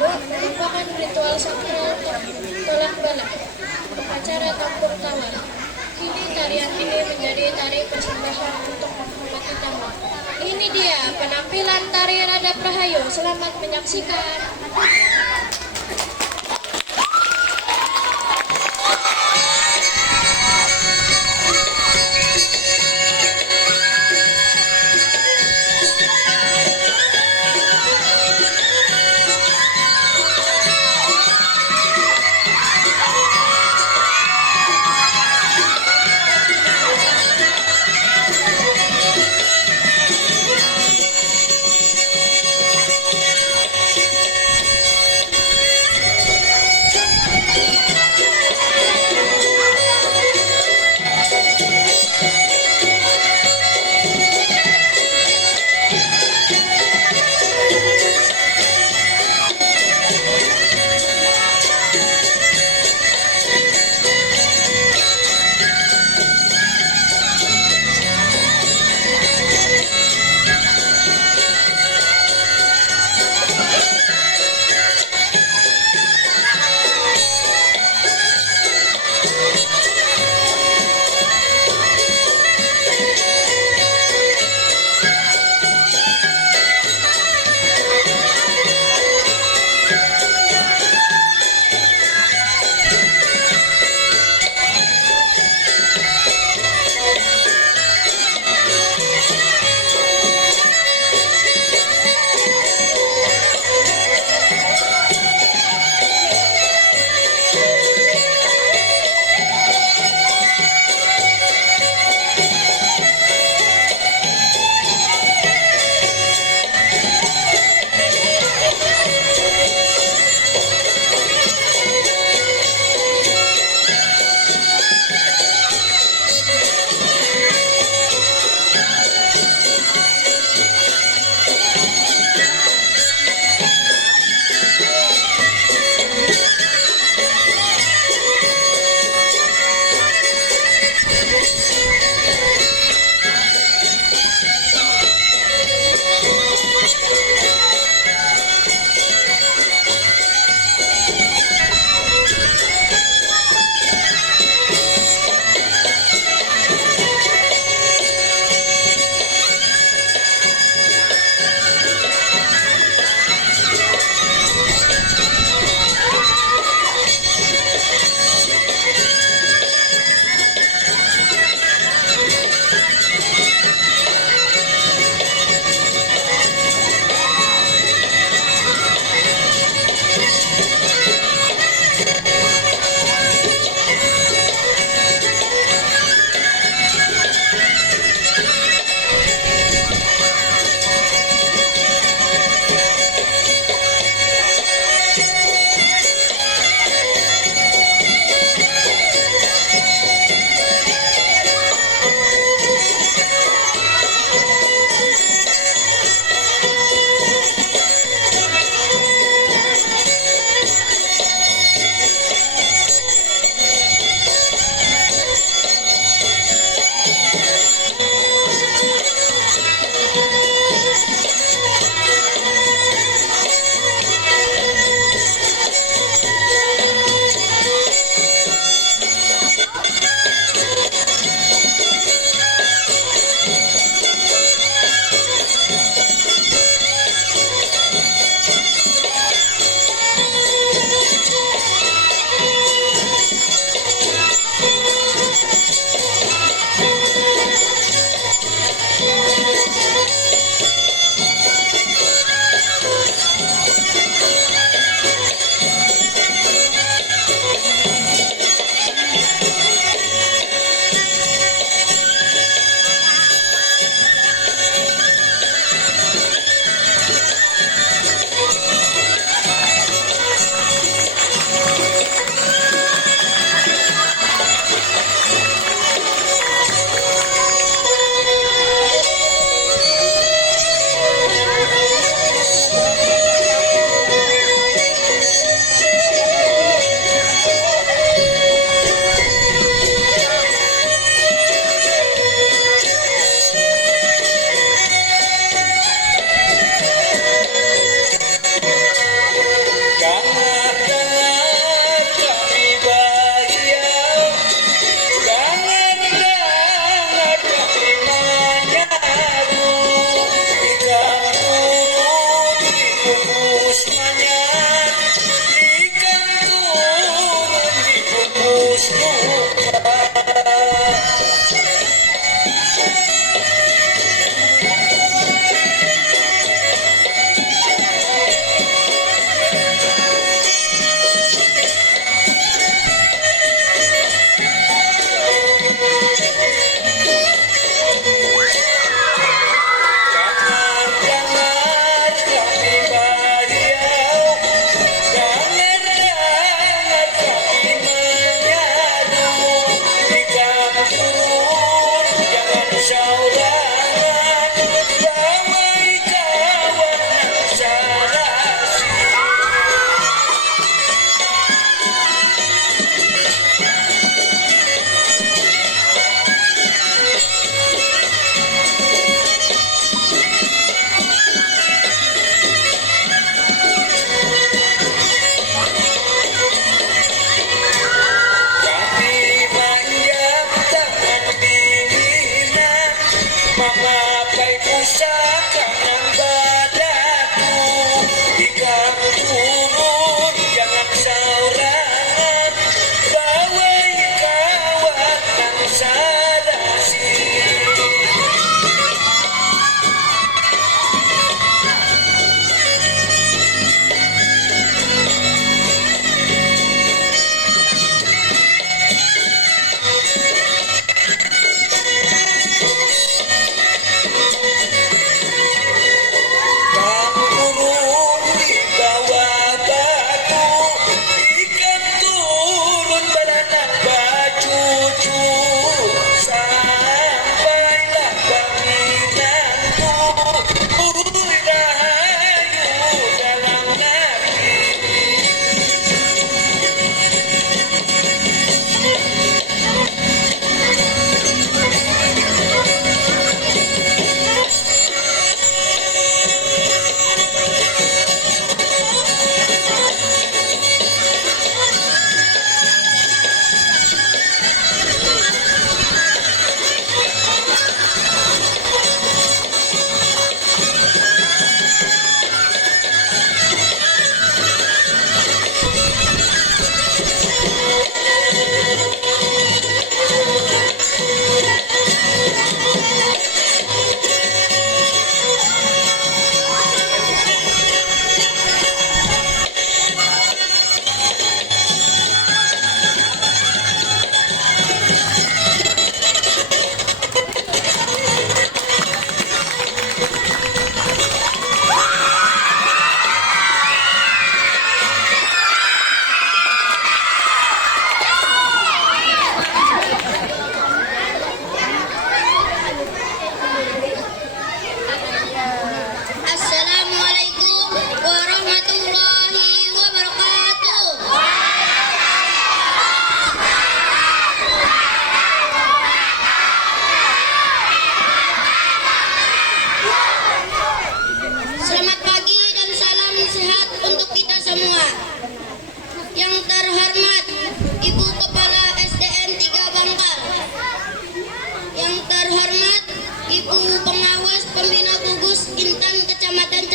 Tawa merupakan ritual sakral tolak bala, upacara kampung Tawa. Kini tarian ini menjadi tari persembahan untuk menghormati tamu. Ini dia penampilan tari Radap Rahayu. Selamat menyaksikan.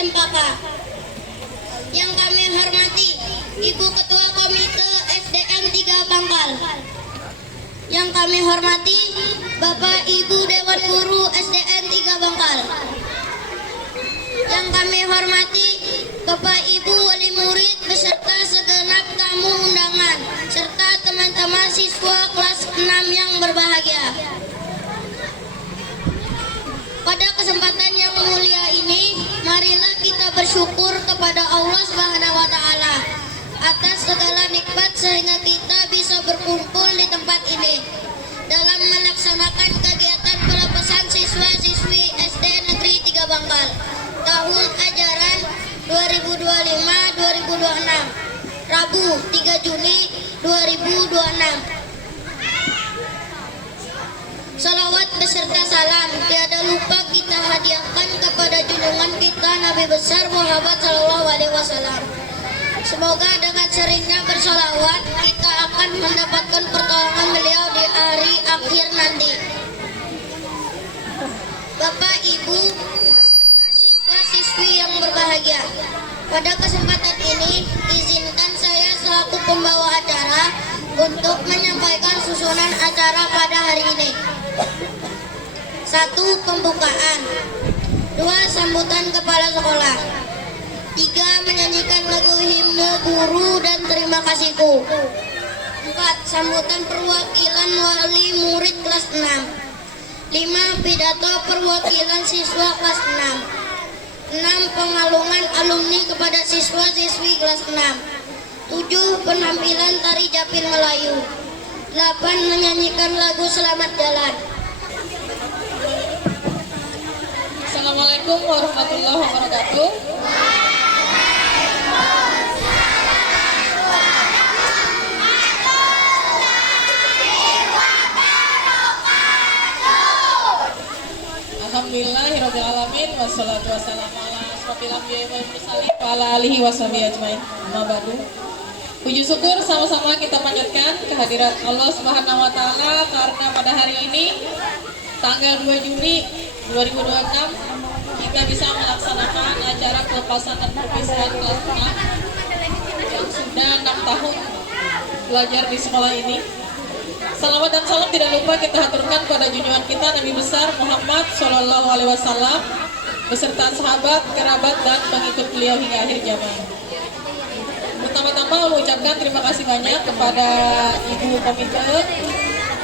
Cempaka. Yang kami hormati Ibu Ketua Komite SDN 3 Bangkal. Yang kami hormati Bapak Ibu Dewan Guru SDN 3 Bangkal. Yang kami hormati Bapak Ibu Wali Murid beserta segenap tamu undangan serta teman-teman siswa kelas 6 yang berbahagia. Pada kesempatan yang mulia ini, marilah kita bersyukur kepada Allah Subhanahu wa taala atas segala nikmat sehingga kita bisa berkumpul di tempat ini dalam melaksanakan kegiatan pelepasan siswa-siswi SD Negeri 3 Bangkal tahun ajaran 2025-2026 Rabu 3 Juni 2026. Salawat beserta salam tiada lupa kita hadiahkan kepada junjungan kita Nabi besar Muhammad Sallallahu Alaihi Wasallam. Semoga dengan seringnya bersalawat kita akan mendapatkan pertolongan beliau di hari akhir nanti. Bapak, Ibu, serta siswa-siswi yang berbahagia, pada kesempatan ini izinkan saya selaku pembawa acara untuk menyampaikan susunan acara pada hari ini. 1. Pembukaan. 2. Sambutan kepala sekolah. 3. Menyanyikan lagu himne guru dan terima kasihku. 4. Sambutan perwakilan wali murid kelas 6. 5. Pidato perwakilan siswa kelas 6. 6. Pengalungan alumni kepada siswa-siswi kelas 6. 7. Penampilan tari Japin Melayu. 8. Menyanyikan lagu Selamat Jalan. Assalamualaikum warahmatullahi wabarakatuh. Alhamdulillahirabbil alamin wassalatu wassalamu ala asrofil anbiya'i wal mursalin wa ala alihi washabihi ajmain. Amma ba'du. Puji syukur sama-sama kita panjatkan kehadirat Allah Subhanahu wa taala karena pada hari ini tanggal 2 Juni 2026 kita bisa melaksanakan acara pelepasan dan perpisahan kelas 6 yang sudah 6 tahun belajar di sekolah ini. Salawat dan salam tidak lupa kita haturkan pada junjungan kita Nabi besar Muhammad Sallallahu Alaihi Wasallam beserta sahabat, kerabat dan pengikut beliau hingga akhir zaman. Pertama-tama mengucapkan terima kasih banyak kepada Ibu Komite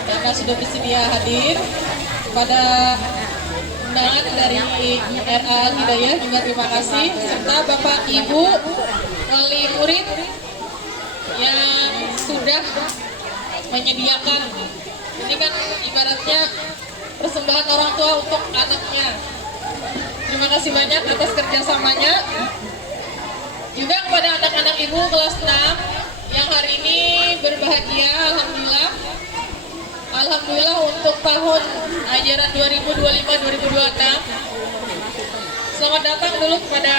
karena sudah bersedia hadir, kepada undangan dari RA Hidayah juga terima kasih, serta Bapak Ibu wali murid yang sudah menyediakan. Ini kan ibaratnya persembahan orang tua untuk anaknya. Terima kasih banyak atas kerjasamanya. Juga kepada anak-anak ibu kelas 6 yang hari ini berbahagia, alhamdulillah. Alhamdulillah untuk tahun ajaran 2025-2026. Selamat datang dulu kepada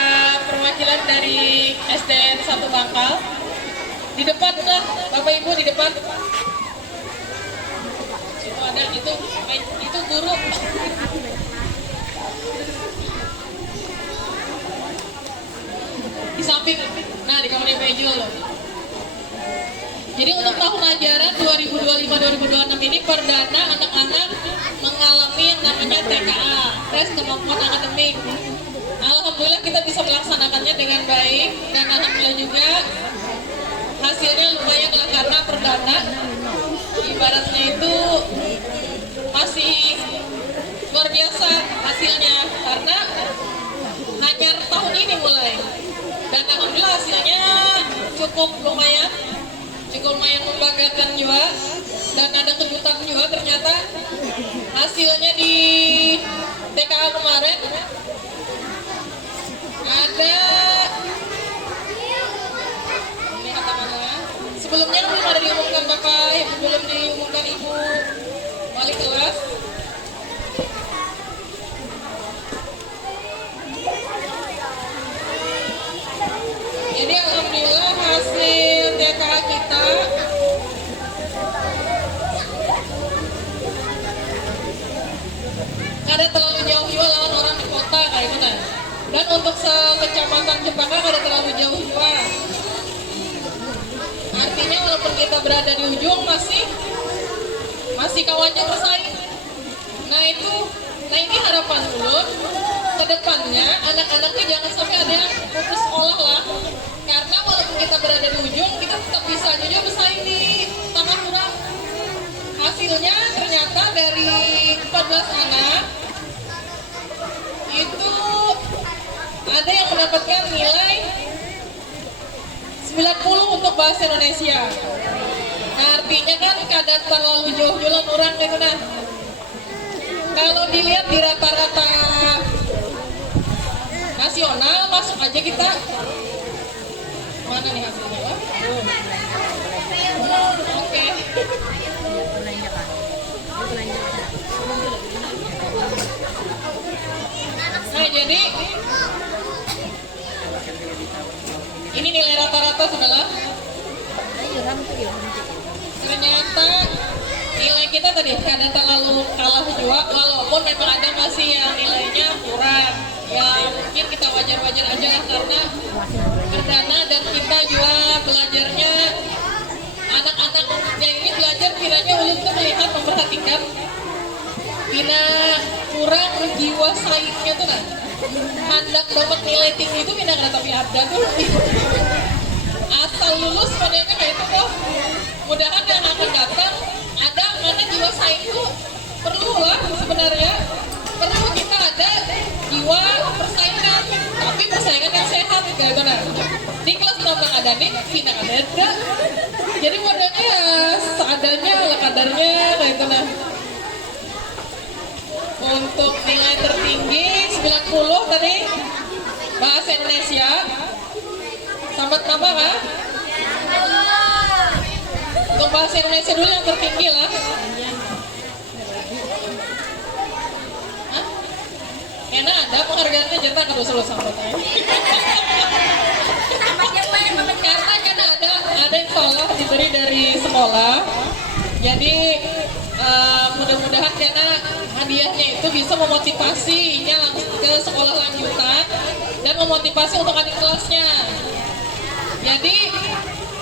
perwakilan dari SDN 1 Bangkal. Di depan lah, Bapak Ibu di depan. Itu ada, itu guru. Di samping, nah di kamar meja loh. Jadi untuk tahun ajaran 2025-2026 ini perdana anak-anak mengalami yang namanya TKA, tes kemampuan akademik. Alhamdulillah kita bisa melaksanakannya dengan baik dan alhamdulillah juga hasilnya lumayan lah karena perdana ibaratnya itu masih luar biasa hasilnya karena hanya tahun ini mulai. Dan alhamdulillah hasilnya cukup lumayan membanggakan juga. Dan ada kejutan juga ternyata hasilnya di TKA kemarin ada ini kata mana? Sebelumnya belum ada diumumkan Bapak, belum diumumkan Ibu wali kelas. Jadi alhamdulillah hasil TKA kita ada terlalu jauh juga lawan orang di kota kayak gitu. Dan untuk sekecamatan Cempaka nggak ada terlalu jauh juga. Artinya walaupun kita berada di ujung masih kawannya bersaing. Nah ini harapan Ulun ke depannya anak-anaknya jangan sampai ada yang putus sekolah lah. Karena walaupun kita berada di ujung, kita tetap bisa juga bersaing di tangan orang. Hasilnya ternyata dari 14 anak itu ada yang mendapatkan nilai 90 untuk bahasa Indonesia. Nah artinya kan kadang terlalu jauh-jauh orang gitu nah. Kalau dilihat di rata-rata nasional masuk aja kita. Mana nih hasilnya? Oke. Nah jadi ini nilai rata-rata saudara. Ternyata nilai kita tadi kada terlalu kalah juga, walaupun memang ada masih yang nilainya kurang. Ya mungkin kita wajar-wajar aja lah karena perdana dan kita juga belajarnya anak-anaknya ini belajar kiranya Ulun tuh melihat memperhatikan bila kurang jiwa saingnya tuh nah hendak dapat nilai tinggi itu tidak ada tapi ada tuh asal lulus mereka kayak itu kok. Mudahan yang akan datang ada karena jiwa saing itu perlu lah sebenarnya, perlu kita ada jiwa persaingan tapi persaingan yang sehat kayak benar. Di kelas tambang ada nih tidak ada, jadi modalnya ya seadanya ala kadarnya kayak itu nah. Untuk nilai tertinggi 90 tadi bahasa Indonesia. Sambat nama kan? Untuk bahasa Indonesia dulu yang tertinggi lah. Hah? Enak ada penghargaannya jatah kalau selalu sambatnya. Karena ada yang sekolah diberi dari sekolah. Jadi mudah-mudahan karena hadiahnya itu bisa memotivasinya ke sekolah lanjutan dan memotivasi untuk adik kelasnya. Jadi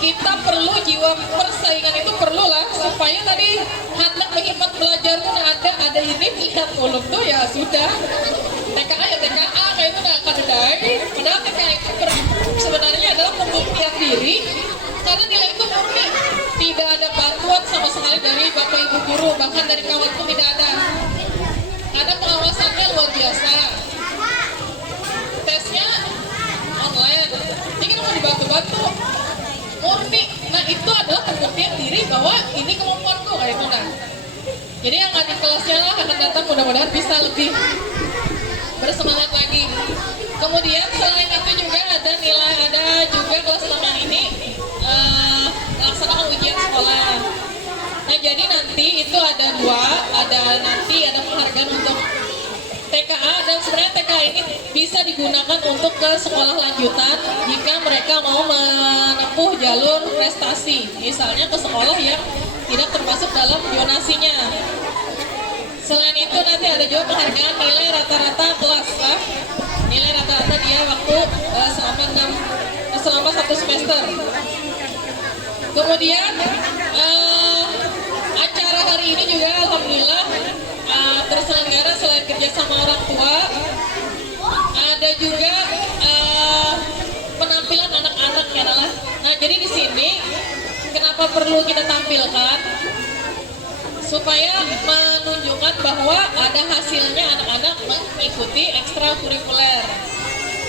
kita perlu jiwa persaingan itu perlu lah supaya tadi hendak berhikmat belajar tuh ada ini pilihan ulum tuh ya sudah TKA ya TKA kayak itu nggak kadedai. Padahal TKA itu sebenarnya adalah pembuktian diri karena nilai itu murni, tidak ada bantuan sama sekali dari bapak ibu guru, bahkan dari kawan pun tidak ada. Ada pengawasannya luar biasa. Tesnya online, ini kan mau dibantu-bantu murni. Nah itu adalah pembuktian diri bahwa ini kemampuanku kayak itu nah. Jadi yang adik kelasnya lah akan datang mudah-mudahan bisa lebih bersemangat lagi. Kemudian selain itu juga ada juga kelas 6 yang ini laksanakan ujian sekolah. Nah jadi nanti itu ada ada penghargaan untuk TKA dan sebenarnya TKA ini bisa digunakan untuk ke sekolah lanjutan jika mereka mau menempuh jalur prestasi, misalnya ke sekolah yang tidak termasuk dalam zonasinya. Selain itu nanti ada juga penghargaan nilai rata-rata kelas lah, nilai rata-rata dia waktu selama 1 semester. Kemudian acara hari ini juga alhamdulillah terselenggara selain kerjasama orang tua, ada juga penampilan anak-anaknya adalah. Nah jadi di sini kenapa perlu kita tampilkan? Supaya menunjukkan bahwa ada hasilnya anak-anak mengikuti ekstrakurikuler.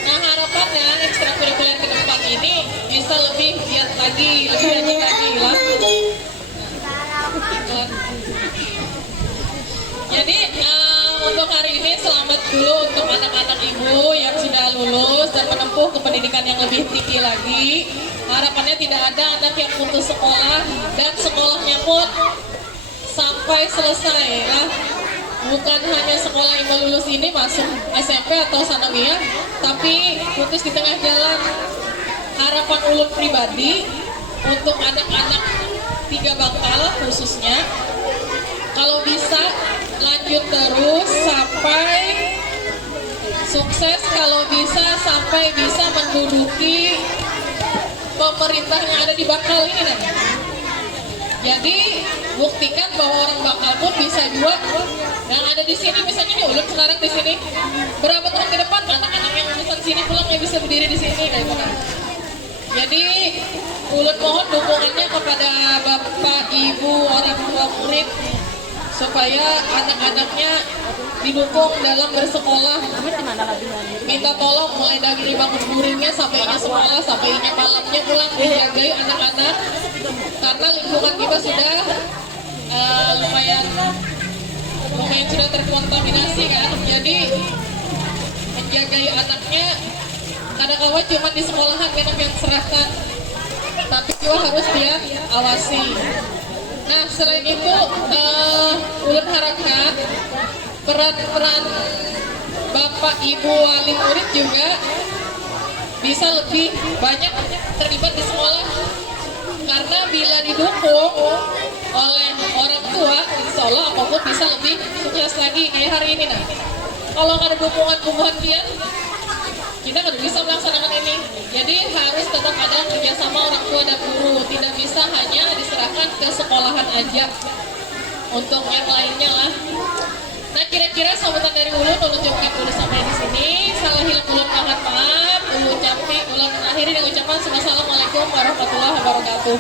Nah harapannya ekstrakurikuler ke depan ini bisa lebih giat lagi, lebih rajin lagi lah. Jadi untuk hari ini selamat dulu untuk anak-anak ibu yang sudah lulus dan menempuh ke pendidikan yang lebih tinggi lagi. Harapannya tidak ada anak yang putus sekolah dan sekolahnya pun sampai selesai ya. Bukan hanya sekolah yang lulus ini masuk SMP atau sanawiyah, tapi putus di tengah jalan. Harapan ulun pribadi untuk anak-anak 3 Bangkal khususnya, kalau bisa lanjut terus sampai sukses kalau bisa sampai bisa menduduki pemerintah yang ada di Bangkal ini nanti. Jadi buktikan bahwa orang Bangkal pun bisa juga. Yang ada di sini misalnya ini Ulun sekarang di sini. Berapa tahun ke depan anak-anak yang lulusan sini pulang yang bisa berdiri di sini kayak mana? Jadi Ulun mohon dukungannya kepada Bapak, Ibu, orang tua murid supaya anak-anaknya didukung dalam bersekolah. Minta tolong mulai dari bangun gurunya sampainya sekolah, sampainya malamnya pulang dijagai anak-anak karena lingkungan kita sudah lumayan sudah terkontaminasi kan. Jadi menjagai anaknya kadang-kadang cuma di sekolahan anak yang serahkan, tapi juga harus dia awasi. Nah selain itu ulun harapkan peran Bapak Ibu wali murid juga bisa lebih banyak terlibat di sekolah, karena bila didukung oleh orang tua insya Allah apapun bisa lebih sukses lagi kayak hari ini. Nah kalau nggak ada dukungan kebahagiaan kita nggak bisa melaksanakan ini. Jadi harus tetap ada kerjasama orang tua dan guru, tidak bisa hanya diserahkan ke sekolahan aja untuk yang lainnya lah. Nah kira-kira sambutan dari ulun ucapkan dulu sampai di sini. Salah hilang ulun mohon maaf. Ulun akhiri dengan ucapan Assalamualaikum warahmatullahi wabarakatuh.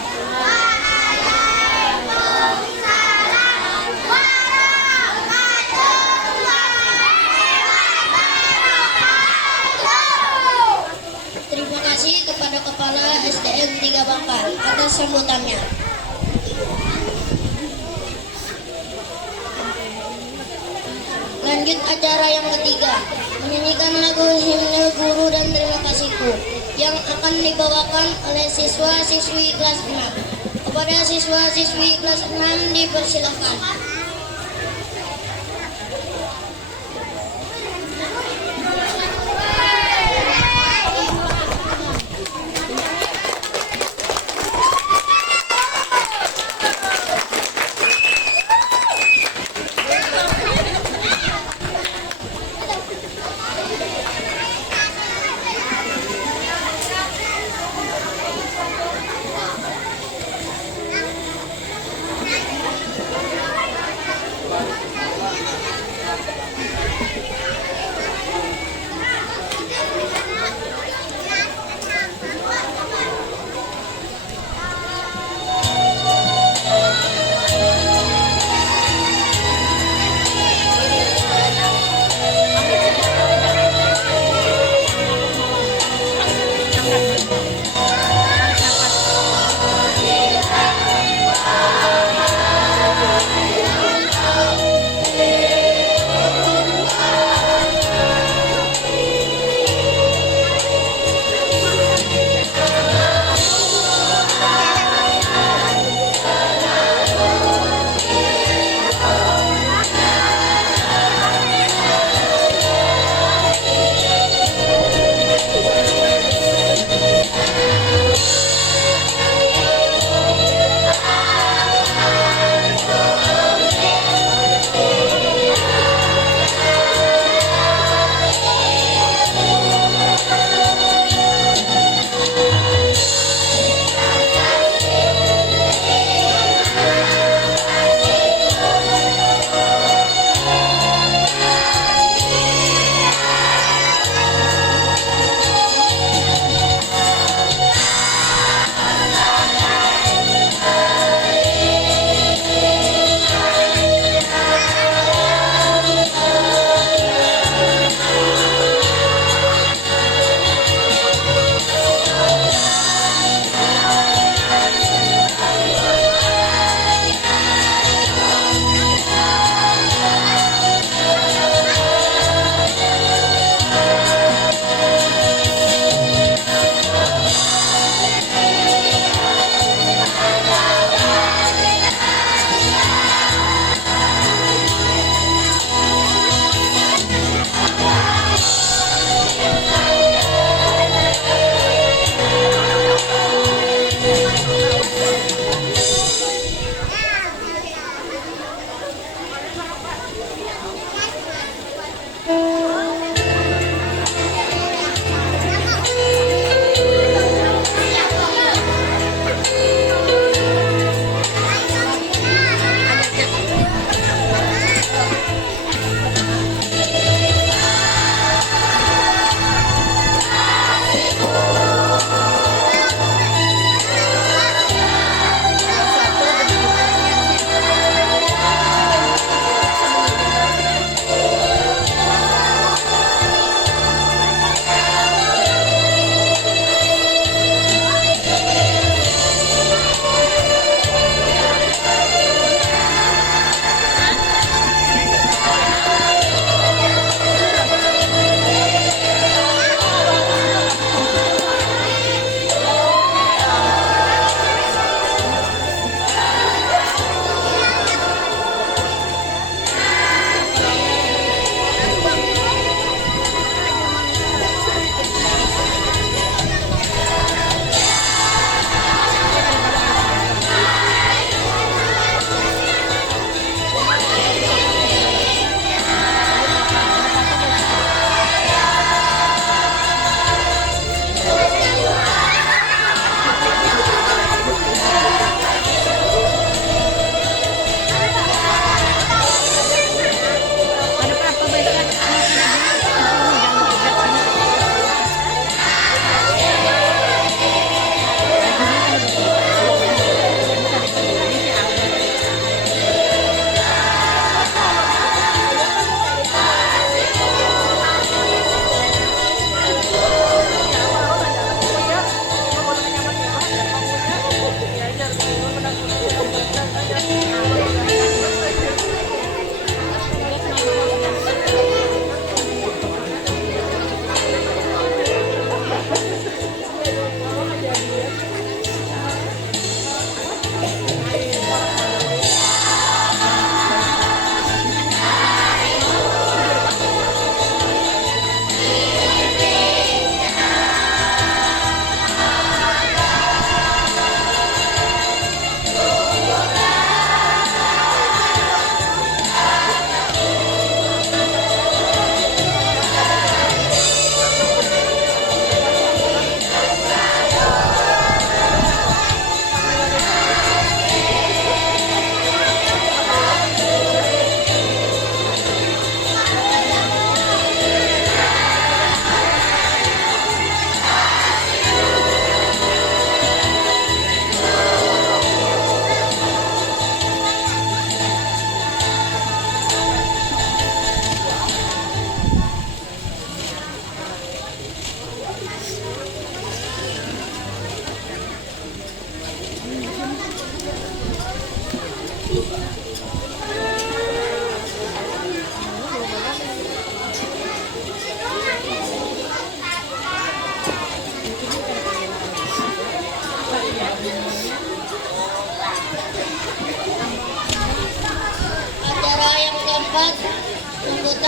Terima kasih kepada Kepala SDN 3 Bangkal atas sambutannya. Lanjut acara yang ketiga, menyanyikan lagu himne guru dan terima kasihku yang akan dibawakan oleh siswa-siswi kelas 6. Kepada siswa-siswi kelas 6 dipersilakan.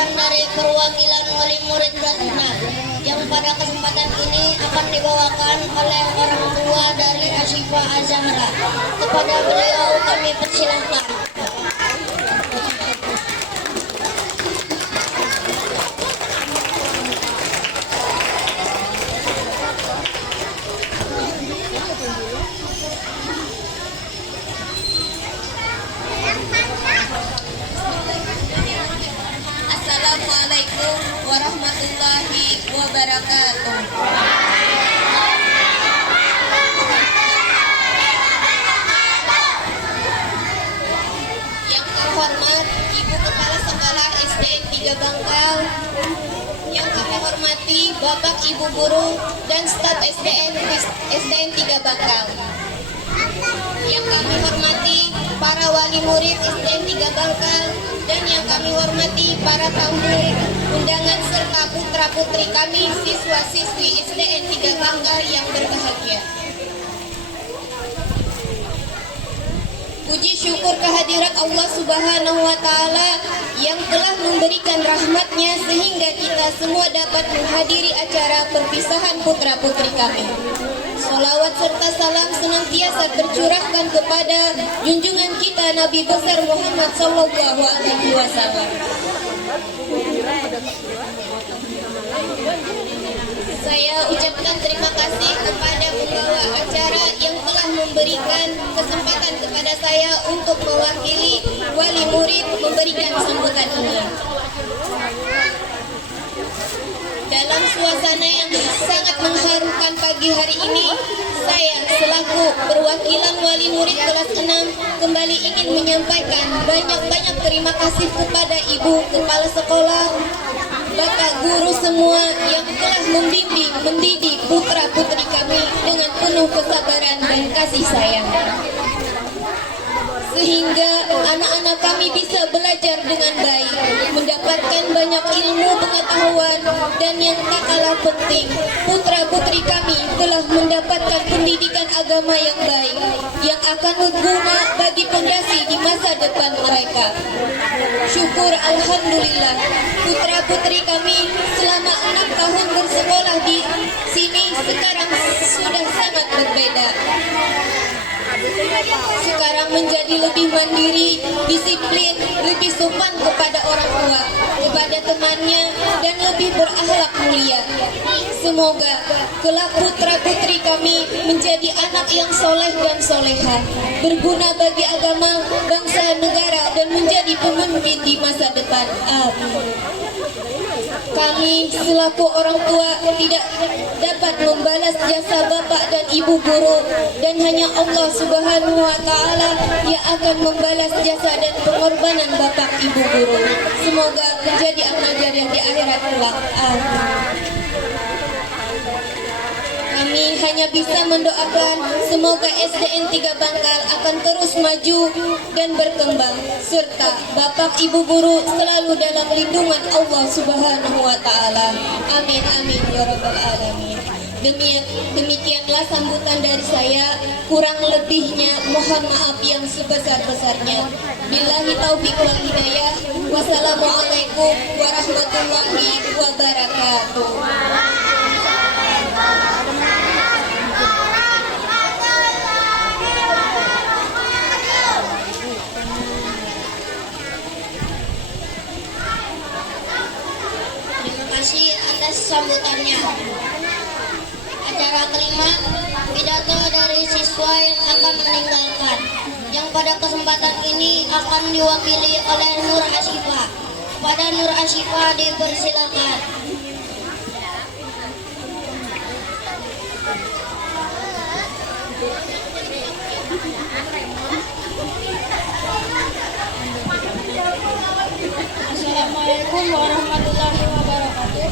sambutan dari perwakilan wali murid kelas 6 yang pada kesempatan ini akan dibawakan oleh orang tua dari Asyifa Az-Zahra. Kepada beliau kami persilahkan. Assalamualaikum warahmatullahi wabarakatuh. Yang terhormat Ibu Kepala Sekolah SDN 3 Bangkal, yang kami hormati Bapak Ibu Guru dan staf SDN 3 Bangkal, yang kami hormati para wali murid SDN 3 Bangkal, dan yang kami hormati para tamu undangan serta putra-putri kami siswa-siswi SDN 3 Bangkal yang berbahagia. Puji syukur kehadirat Allah Subhanahu wa Ta'ala yang telah memberikan rahmatnya sehingga kita semua dapat menghadiri acara perpisahan putra-putri kami. Salawat serta salam senantiasa tercurahkan kepada junjungan kita Nabi besar Muhammad Sallallahu Alaihi Wasallam. Saya ucapkan terima kasih kepada pembawa acara yang telah memberikan kesempatan kepada saya untuk mewakili wali murid memberikan sambutan ini. Dalam suasana yang sangat mengharukan pagi hari ini, saya selaku perwakilan wali murid kelas 6 kembali ingin menyampaikan banyak-banyak terima kasih kepada Ibu Kepala Sekolah, Bapak Guru semua yang telah membimbing, mendidik putra-putri kami dengan penuh kesabaran dan kasih sayang. Sehingga anak-anak kami bisa belajar dengan baik, mendapatkan banyak ilmu pengetahuan, dan yang tak kalah penting, putra-putri kami telah mendapatkan pendidikan agama yang baik, yang akan berguna bagi pondasi di masa depan mereka. Syukur Alhamdulillah, putra-putri kami selama 6 tahun bersekolah di sini sekarang sudah sangat berbeda. Sekarang menjadi lebih mandiri, disiplin, lebih sopan kepada orang tua, kepada temannya, dan lebih berakhlak mulia. Semoga kelak putra-putri kami menjadi anak yang soleh dan solehah, berguna bagi agama, bangsa, negara, dan menjadi pemimpin di masa depan. Amin. Kami selaku orang tua tidak dapat membalas jasa bapak dan ibu guru, dan hanya Allah Subhanahu wa Ta'ala yang akan membalas jasa dan pengorbanan bapak ibu guru. Semoga menjadi amal jariah di akhirat kelak. Amin. Kami hanya bisa mendoakan semoga SDN 3 Bangkal akan terus maju dan berkembang, serta Bapak Ibu Guru selalu dalam lindungan Allah Subhanahu wa Ta'ala. Amin amin ya rabbal alamin. Demikianlah sambutan dari saya, kurang lebihnya mohon maaf yang sebesar-besarnya. Billahi taufiq wal hidayah. Wassalamualaikum warahmatullahi wabarakatuh. Terima kasih atas sambutannya. Acara kelima, pidato dari siswa yang akan meninggalkan, yang pada kesempatan ini akan diwakili oleh Nur Asyifa. Pada Nur Asyifa dipersilakan. Assalamualaikum warahmatullahi wabarakatuh.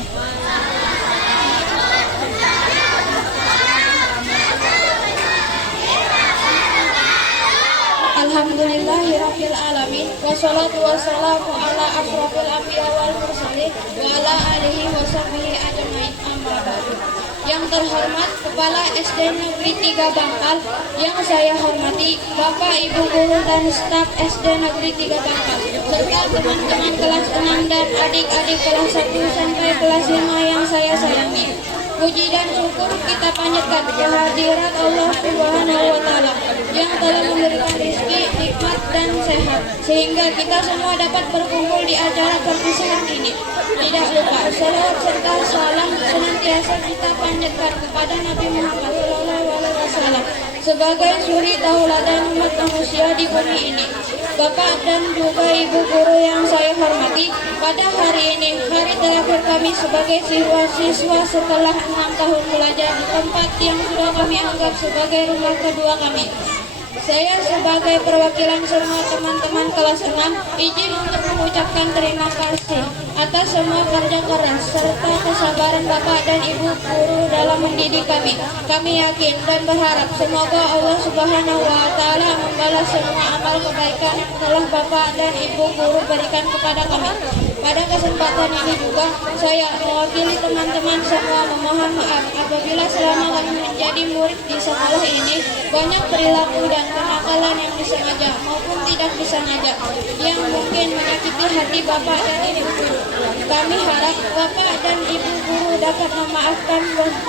Alhamdulillahirabbil alamin, wassalatu wassalamu ala asrofil anbiya wal mursalin wa ala alihi wa sahbihi ajmain, amma ba'du. Yang terhormat Kepala SD Negeri 3 Bangkal, yang saya hormati Bapak Ibu guru dan staf SD Negeri 3 Bangkal, serta teman-teman kelas 6 dan adik-adik kelas 1 sampai kelas 5 yang saya sayangi. Puji dan syukur kita panjatkan kehadirat Allah Subhanahu wa Ta'ala yang telah memberikan rezeki, nikmat, dan sehat, sehingga kita semua dapat berkumpul di acara perpisahan ini. Tidak lupa, salawat serta salam senantiasa kita panjatkan kepada Nabi Muhammad SAW sebagai suri tauladan umat manusia di bumi ini. Bapak dan juga Ibu guru yang saya hormati, pada hari ini, hari terakhir kami sebagai siswa-siswa setelah 6 tahun belajar di tempat yang sudah kami anggap sebagai rumah kedua kami. Saya sebagai perwakilan semua teman-teman kelas 6 izin untuk mengucapkan terima kasih atas semua kerja keras serta kesabaran Bapak dan Ibu guru dalam mendidik kami. Kami yakin dan berharap semoga Allah Subhanahu wa Ta'ala membalas semua amal kebaikan yang telah Bapak dan Ibu guru berikan kepada kami. Pada kesempatan ini juga saya mewakili teman-teman semua memohon maaf apabila selama kami menjadi murid di sekolah ini banyak perilaku dan kenakalan yang disengaja maupun tidak disengaja yang mungkin menyakiti hati Bapak dan Ibu guru. Kami harap Bapak dan Ibu guru dapat memaafkan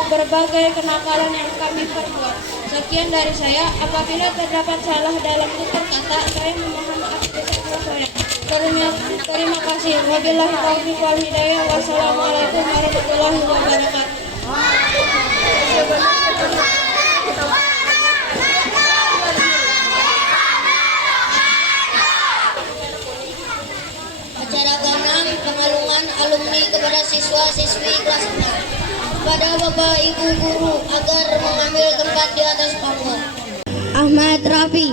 berbagai kenakalan yang kami perbuat. Sekian dari saya. Apabila terdapat salah dalam tutur kata, saya memohon maaf sebesar-besarnya. Terima kasih. Wabillahi taufiq wal hidayah. Wassalamualaikum warahmatullahi wabarakatuh. Acara ke-6, pengalungan alumni kepada siswa-siswi kelas 6. Kepada Bapak Ibu guru agar mengambil tempat di atas panggung. Ahmad Rafi.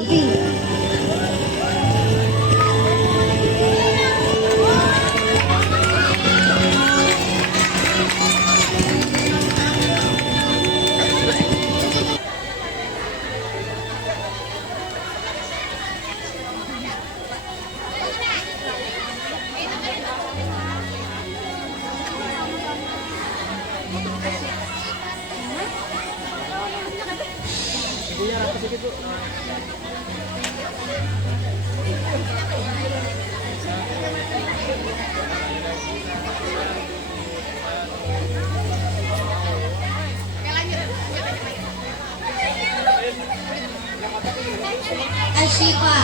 Asyifa.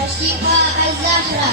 Asyifa Az-Zahra.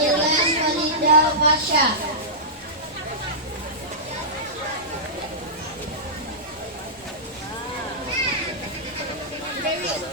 Ilyas Walida Fasya. Anindya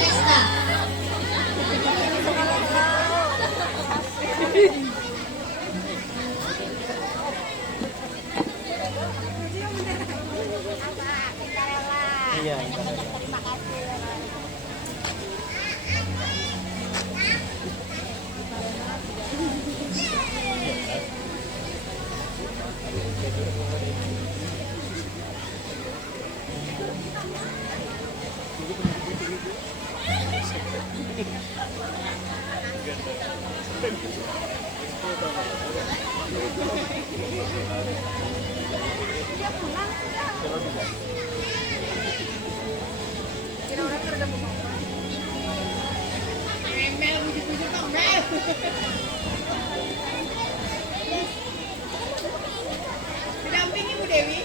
Resta. Didampingi Bu Dewi.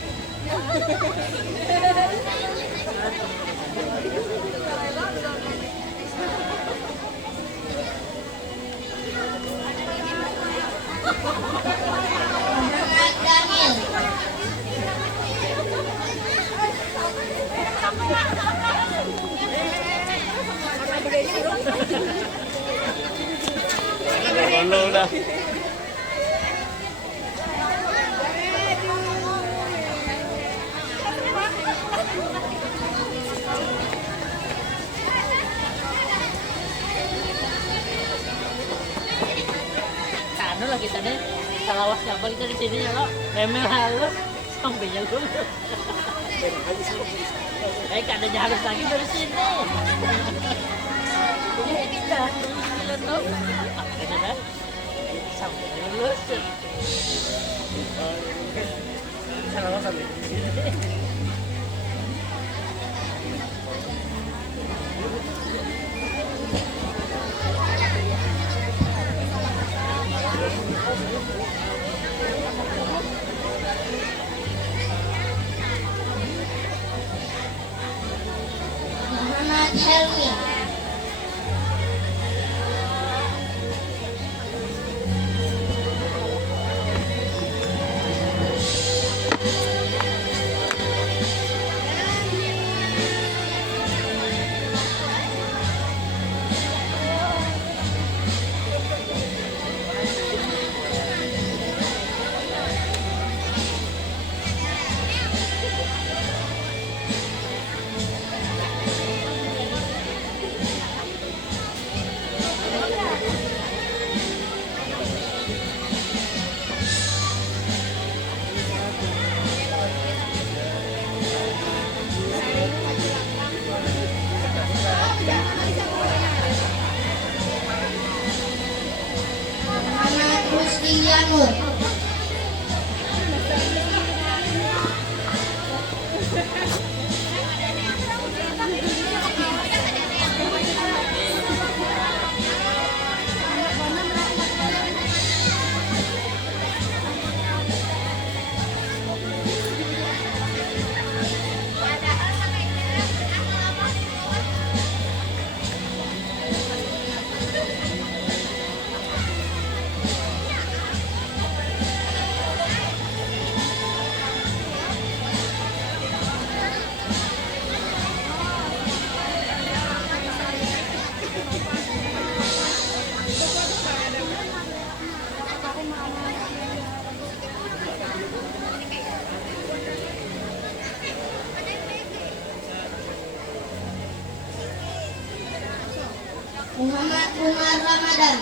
Muhammad Daniel. Ano lagi tadi salawas siapa kita di sini ya lo remel halo sampai jago kadang harus lagi dari sini ini kita tuh ada sampai lulus salawas sampai Muhammad Helmi. Muhammad Rusdi Yanur. Muhammad Umar Ramadan.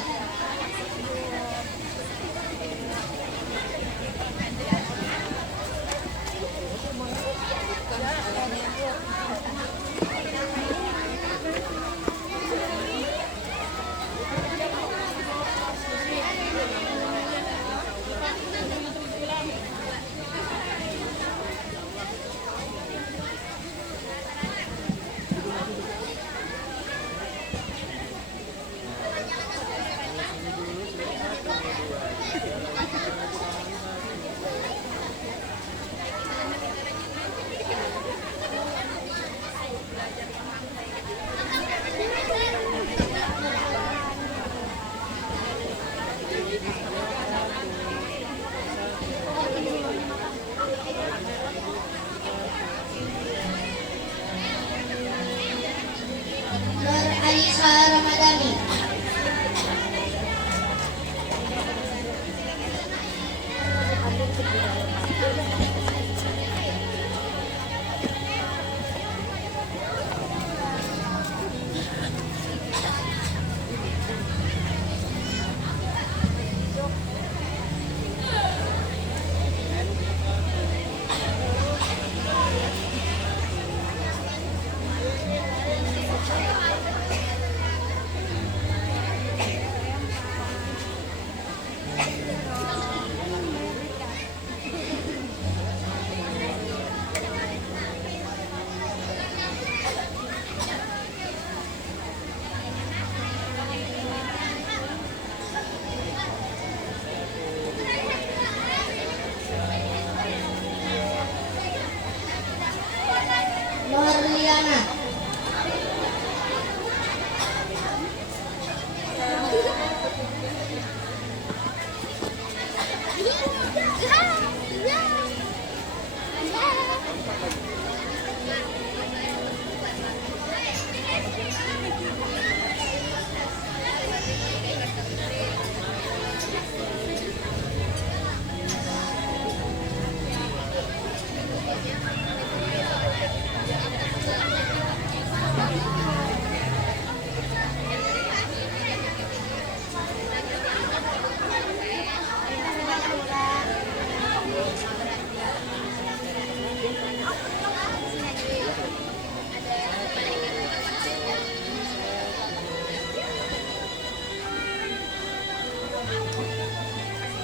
Norliana.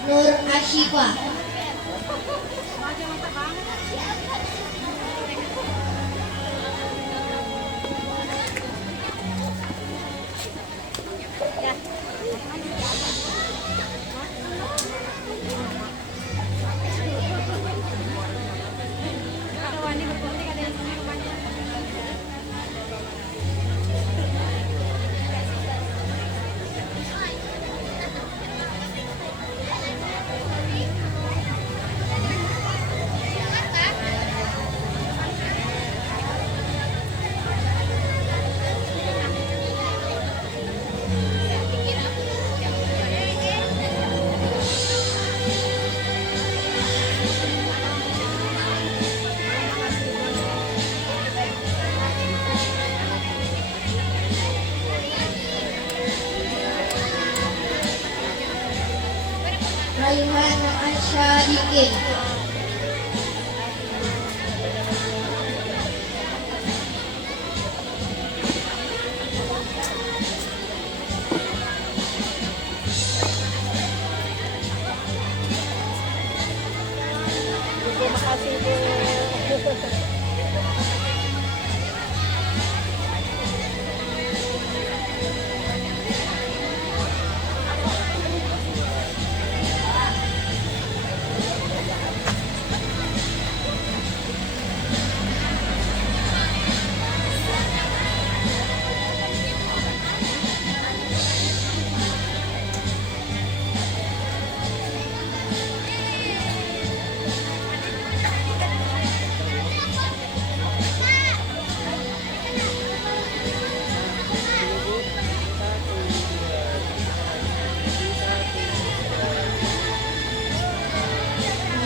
Nur Ashifa. Raihan Asyadikin. Terima kasih Bu.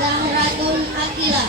Zahratun Akila.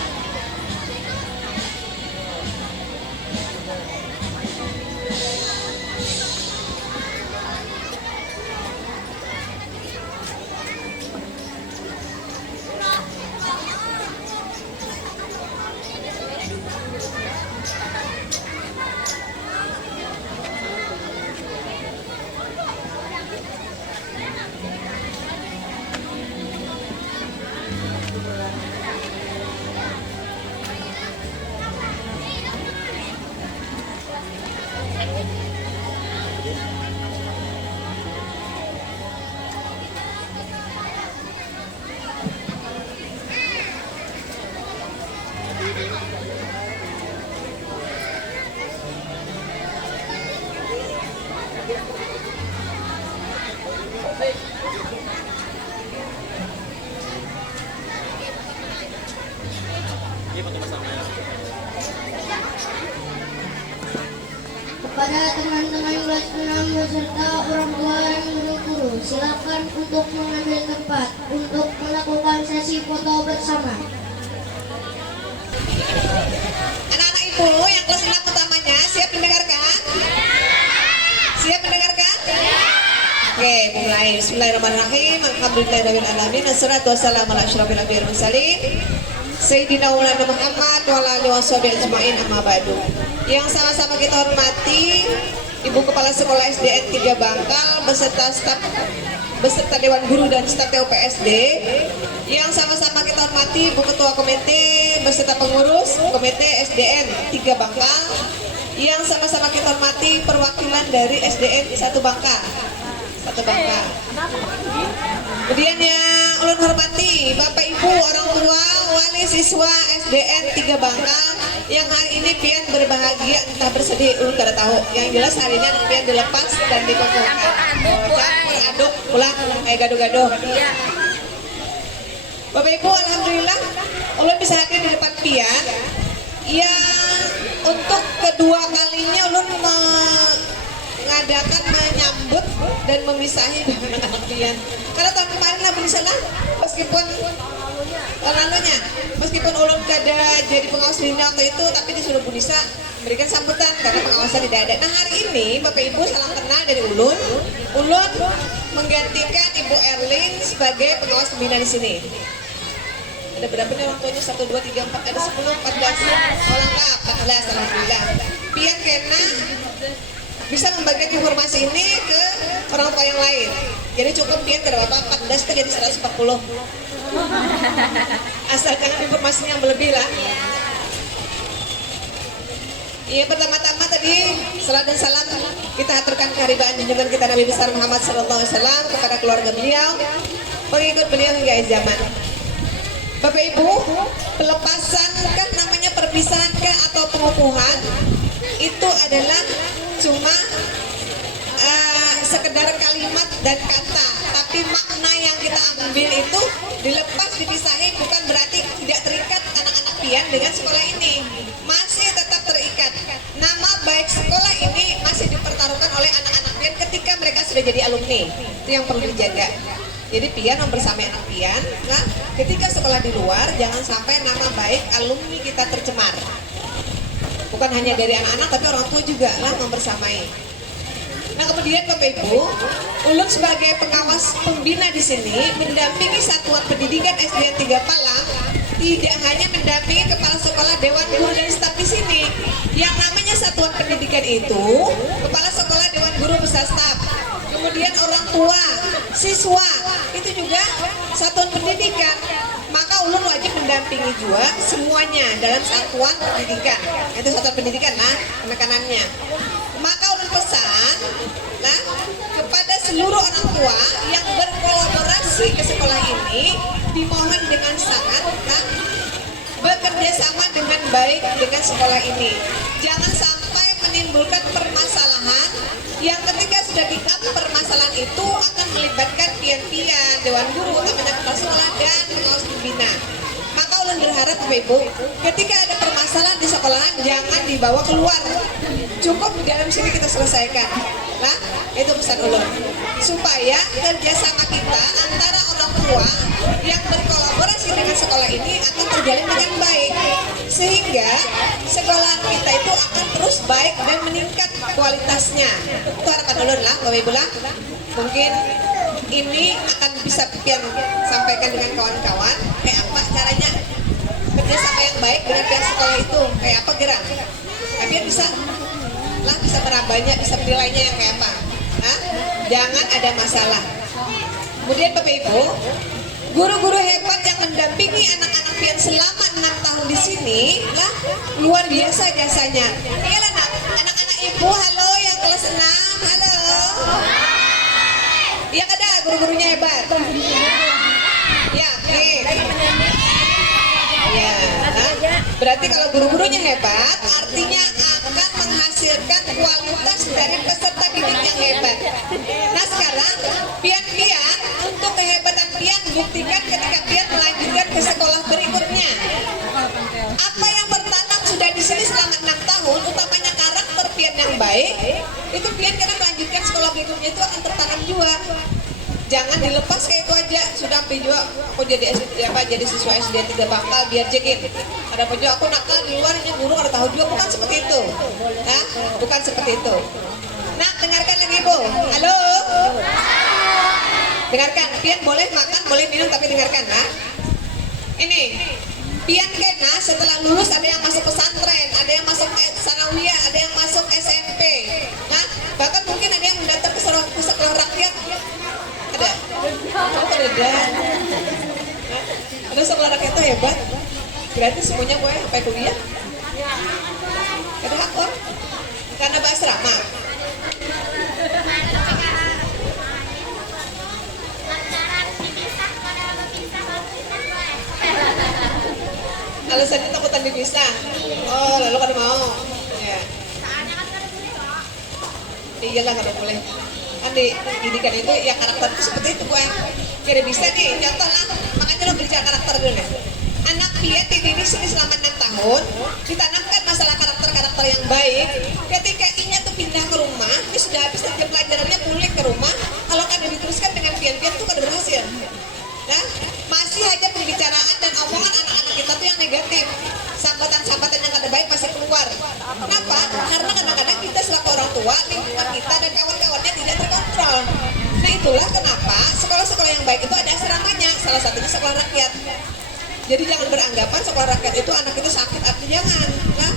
Kepada teman-teman kelas 6 beserta orang tua dan guru-guru, silakan untuk mengambil tempat untuk melakukan sesi foto bersama. Anak-anak ibu yang kelas 6 utamanya siap mendengarkan? Siap mendengarkan? Oke, mulai. Bismillahirrahmanirrahim. Alhamdulillahirrahmanirrahim. Assalatu wassalamu ala asyrafil anbiya'i wal mursalin. Sayyidina Maulana Muhammad wa ala alihi washabihi ajmain, amma ba'du. Yang sama-sama kita hormati Ibu Kepala Sekolah SDN 3 Bangkal beserta staf, beserta Dewan Guru dan staf TOPSD. Yang sama-sama kita hormati Ibu Ketua Komite beserta pengurus Komite SDN 3 Bangkal. Yang sama-sama kita hormati perwakilan dari SDN 1 Bangkal. satu bangka. Kemudian yang ulun hormati Bapak Ibu orang tua wali siswa SDN 3 Bangka yang hari ini pian berbahagia entah bersedih ulun kada tahu. Yang jelas hari ini anak pian dilepas dan dikukuhkan. Aduk pulang kayak gaduh-gaduh. Bapak Ibu alhamdulillah ulun bisa hadir di depan pian. Ya untuk kedua kalinya ulun mengadakan menyambut dan memisahi anak-anak pian. Karena tahun kemarin lah misalnya meskipun tahun lalunya meskipun ulun kada jadi pengawas dirinya waktu itu, tapi disuruh Bu Nisa memberikan sambutan karena pengawasan tidak ada. Nah hari ini Bapak Ibu salam kenal dari ulun menggantikan Ibu Erling sebagai pengawas pembina di sini. Ada berapa nih orang tuanya? 1, 2, 3, 4, ada 10, 14 oh lengkap, 14 alhamdulillah. Pian kena bisa membagikan informasi ini ke orang tua yang lain. Jadi cukup pian kada apa-apa 14 itu jadi 140. Asal jangan informasinya yang berlebih lah. Iya pertama-tama tadi salam dan salam kita aturkan kehadiran junjungan kita Nabi besar Muhammad SAW kepada keluarga beliau, pengikut beliau hingga akhir zaman. Bapak Ibu, pelepasan kan namanya perpisahan kah atau pengukuhan itu adalah cuma sekedar kalimat dan kata, tapi makna yang kita ambil itu dilepas dipisahin bukan berarti tidak terikat anak-anak pian dengan sekolah ini, masih tetap terikat. Nama baik sekolah ini masih dipertaruhkan oleh anak-anak pian ketika mereka sudah jadi alumni, itu yang perlu dijaga. Jadi pian membersamai anak pian, nah ketika sekolah di luar jangan sampai nama baik alumni kita tercemar. Bukan hanya dari anak-anak tapi orang tua juga lah membersamai. Nah kemudian Bapak Ibu, ulun sebagai pengawas pembina di sini mendampingi satuan pendidikan SDN 3 Palang, tidak hanya mendampingi kepala sekolah, dewan guru dan staf di sini. Yang namanya satuan pendidikan itu kepala sekolah, dewan guru beserta staf. Kemudian orang tua, siswa, itu juga satuan pendidikan. Maka ulun wajib mendampingi juga semuanya dalam satuan pendidikan. Itu satuan pendidikan lah penekanannya. Maka ulun pesan nah, kepada seluruh orang tua yang berkolaborasi ke sekolah ini dimohon dengan sangat nah, bekerja sama dengan baik dengan sekolah ini. Jangan sampai menimbulkan permasalahan yang ketika sudah di-up permasalahan itu akan melibatkan pian-pian, dewan guru, utamanya kepala sekolah dan pengawas pembina. Maka ulun berharap Bapak Ibu, ketika ada permasalahan di sekolahan jangan dibawa keluar. Cukup di dalam sini kita selesaikan. Nah, itu pesan ulun. Supaya kerjasama kita antara orang tua yang berkolaborasi dengan sekolah ini akan terjalin dengan baik. Sehingga sekolah kita itu akan terus baik dan meningkat kualitasnya. Itu harapan ulun lah, Bapak Ibu lah. Mungkin ini akan bisa pian sampaikan dengan kawan-kawan kayak apa caranya kerjasama yang baik dengan pihak sekolah itu kayak apa gerak. Tapi bisa lah bisa merambahnya, bisa menilainya yang kayak apa. Nah, jangan ada masalah. Kemudian Bapak Ibu, guru-guru hebat yang mendampingi anak-anak pian selama 6 tahun di sini lah luar biasa jasanya. Iyalah anak-anak Ibu, halo yang kelas 6, halo. Yang ada guru-gurunya hebat. Ya, oke. Ya, berarti kalau guru-gurunya hebat, artinya akan menghasilkan kualitas dari peserta didik yang hebat. Nah sekarang, pian-pian untuk kehebatan pian buktikan ketika pian melanjutkan ke sekolah berikutnya. Apa yang bertanam sudah di sini selama 6 tahun, utamanya karakter pian yang baik, itu pian karena melanjutkan sekolah berikutnya itu akan tertanam juga. Jangan dilepas kayak itu aja. Sudah sampai juga aku jadi jadi siswa SD 3 Bangka biar jekin. Ada apa juga aku nakal di luar ini guru ada tahu juga, bukan seperti itu. Nah, bukan seperti itu. Nah, dengarkan lagi Bu. Halo. Dengarkan, pian boleh makan, boleh minum tapi dengarkan nah. Ini pian kena setelah lulus ada yang masuk pesantren, ada yang masuk sanawiyah, ada yang masuk SMP. Nah, bahkan mungkin ada yang mendaftar ke sekolah rakyat. Ada? Oh, ada. Ada sekolah rakyat itu hebat. Gratis semuanya gue sampai kuliah. Ada hakor. Karena bahasa asrama. Alasannya takutan dipisah. Oh, lalu kan mau. Ya. Iyalah kalau boleh. Kan di didikan itu ya karakter itu seperti itu Bu. Kira bisa nih, contoh lah. Makanya lo bicara karakter dulu nih. Anak pian dididik sini selama 6 tahun, ditanamkan masalah karakter-karakter yang baik. Ketika inya tuh pindah ke rumah, ini sudah habis jam pelajarannya pulang ke rumah. Kalau kan diteruskan dengan pian-pian tuh kada berhasil. Nah, masih aja pembicaraan dan omongan anak-anak kita tuh yang negatif. Sambatan-sambatan yang kada baik masih keluar. Kenapa? Karena kadang-kadang kita selaku orang tua, lingkungan kita dan kawan-kawannya tidak terkontrol. Nah itulah kenapa sekolah-sekolah yang baik itu ada asramanya. Salah satunya sekolah rakyat. Jadi jangan beranggapan sekolah rakyat itu anak itu sakit, artinya jangan. Nah,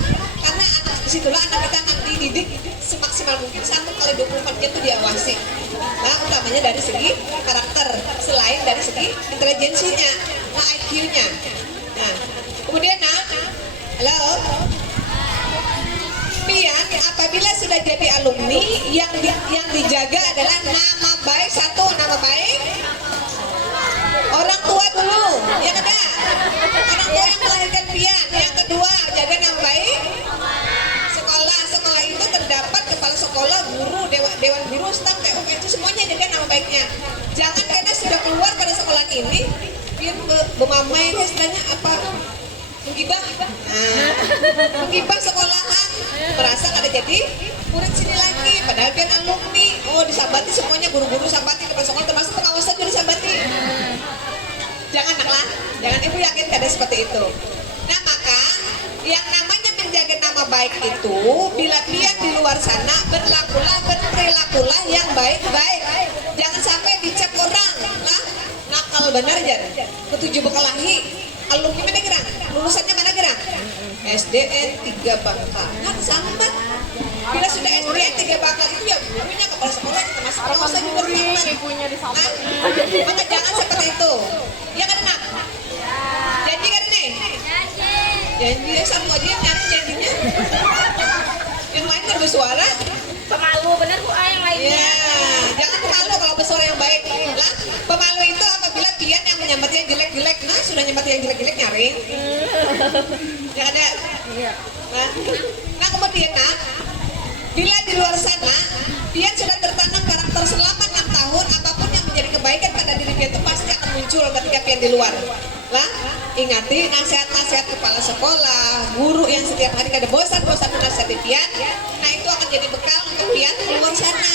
karena anak disitulah anak kita akan dididik semaksimal mungkin 1x24 jam itu diawasi. Nah, utamanya dari segi karakter, selain dari segi intelijensinya, nah IQ-nya. Nah, kemudian halo. Pian apabila sudah jadi alumni yang dijaga adalah nama baik. Satu, nama baik orang tua dulu, ya kan? Orang tua yang melahirkan pian. Yang kedua, jaga nama baik sekolah. Sekolah itu terdapat kepala sekolah, guru, dewan guru, staf, TU, itu semuanya jaga nama baiknya. Jangan karena sudah keluar pada sekolah ini, pian bermamai, istilahnya apa? Menggibah, menggibah sekolahan, merasa kada jadi murid sini lagi, padahal pian alumni. Oh, disambati semuanya, guru-guru sambati kepala sekolah, termasuk pengawasan juga disambati. Jangan lah, jangan, ibu yakin kada seperti itu. Nah maka yang namanya menjaga nama baik itu, bila pian di luar sana berperilakulah yang baik-baik. Jangan sampai dicap orang, nah nakal benar jan. Ketujuh bekalahi, alumni mana gerang? Lulusannya mana gerang? SDN 3 Bangka. Kan sambat. Bila sudah SDN 3 Bangka itu ya gurunya, kepala sekolah, termasuk pengawasan juga sambat. Ibunya disambat. Nah, maka jangan seperti itu. Ya kan nak? Janji kan nih? Janji ya, satu aja yang nyari janjinya. Yang lain kan bersuara. Pemalu bener Bu yang lainnya. Ya, jangan pemalu kalau bersuara yang baik. Lah, pemalu itu apabila pian yang menyambat yang jelek-jelek. Nah, sudah nyambat yang jelek-jelek nyaring. Ya ada. Nah kemudian nak, bila di luar sana pian sudah tertanam karakter selama 6 tahun, apapun yang menjadi kebaikan pada diri pian itu pasti akan muncul ketika pian di luar. Lah, ingati nasihat-nasihat kepala sekolah, guru yang setiap hari kada bosan-bosan menasihati pian. Nah itu akan jadi bekal untuk pian di luar sana.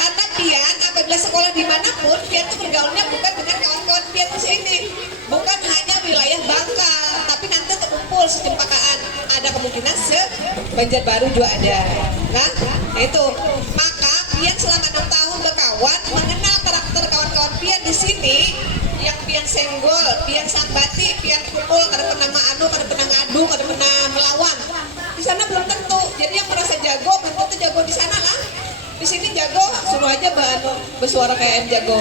Karena pian apabila sekolah dimanapun, pian itu bergaulnya bukan dengan kawan-kawan pian di sini, bukan hanya wilayah Bangka, tapi nanti terkumpul sejempakaan. Ada kemungkinan Banjarbaru juga ada. Nah itu maka pian selama 6 tahun berkawan, mengenal karakter kawan-kawan pian di sini. Yang pian senggol, pian sambati, pian pukul, kada pernah mengadu, kada pernah ngadu, kada pernah melawan. Di sana belum tentu. Jadi yang merasa jago, belum tentu jago di sana lah. Di sini jago, suruh aja bersuara kayak jago.